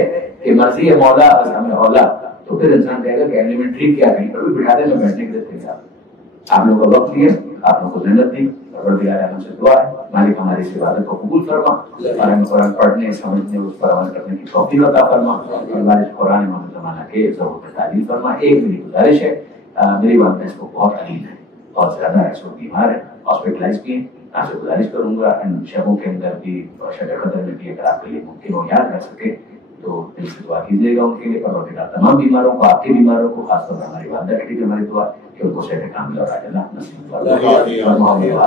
کہ مرضی ہے مولا ہمیں اولا، تو پھر انسان کہے گا کہ ایلیمنٹری کیا کہیں پر بھی بٹھا دیں میں بیٹھنے کے لیے تیار. آپ لوگوں کا وقت لیا، آپ لوگوں کو محنت دی، پروردگار عالم سے دعا ہے مالک ہماری اس عبادت کو قبول فرما، اور ہمیں قرآن پڑھنے سمجھنے اس پر عمل کرنے کی توفیق عطا فرما، اور مالک قرآن امام زمانہ کے ضرورت تعلیم فرما. ایک میری گزارش ہے، میری والدہ اس کو بہت علیل ہے، بہت زیادہ ہے، اس کو بیمار ہے، ہاسپٹلائز بھی ہیں. آپ سے گزارش کروں گا ان شبوں کے اندر بھی اور شب قدر میں بھی اگر آپ کے لیے ممکن ہو یاد رکھ سکے تو دل سے دعا کیجیے گا ان کے لیے. پروردگار تمام بیماروں کو، آپ کے بیماروں کو، خاص طور پر ہماری والدہ کے لیے ہماری دعا کہ ان کو صحت کاملہ اور عاجلہ نصیب فرمائے.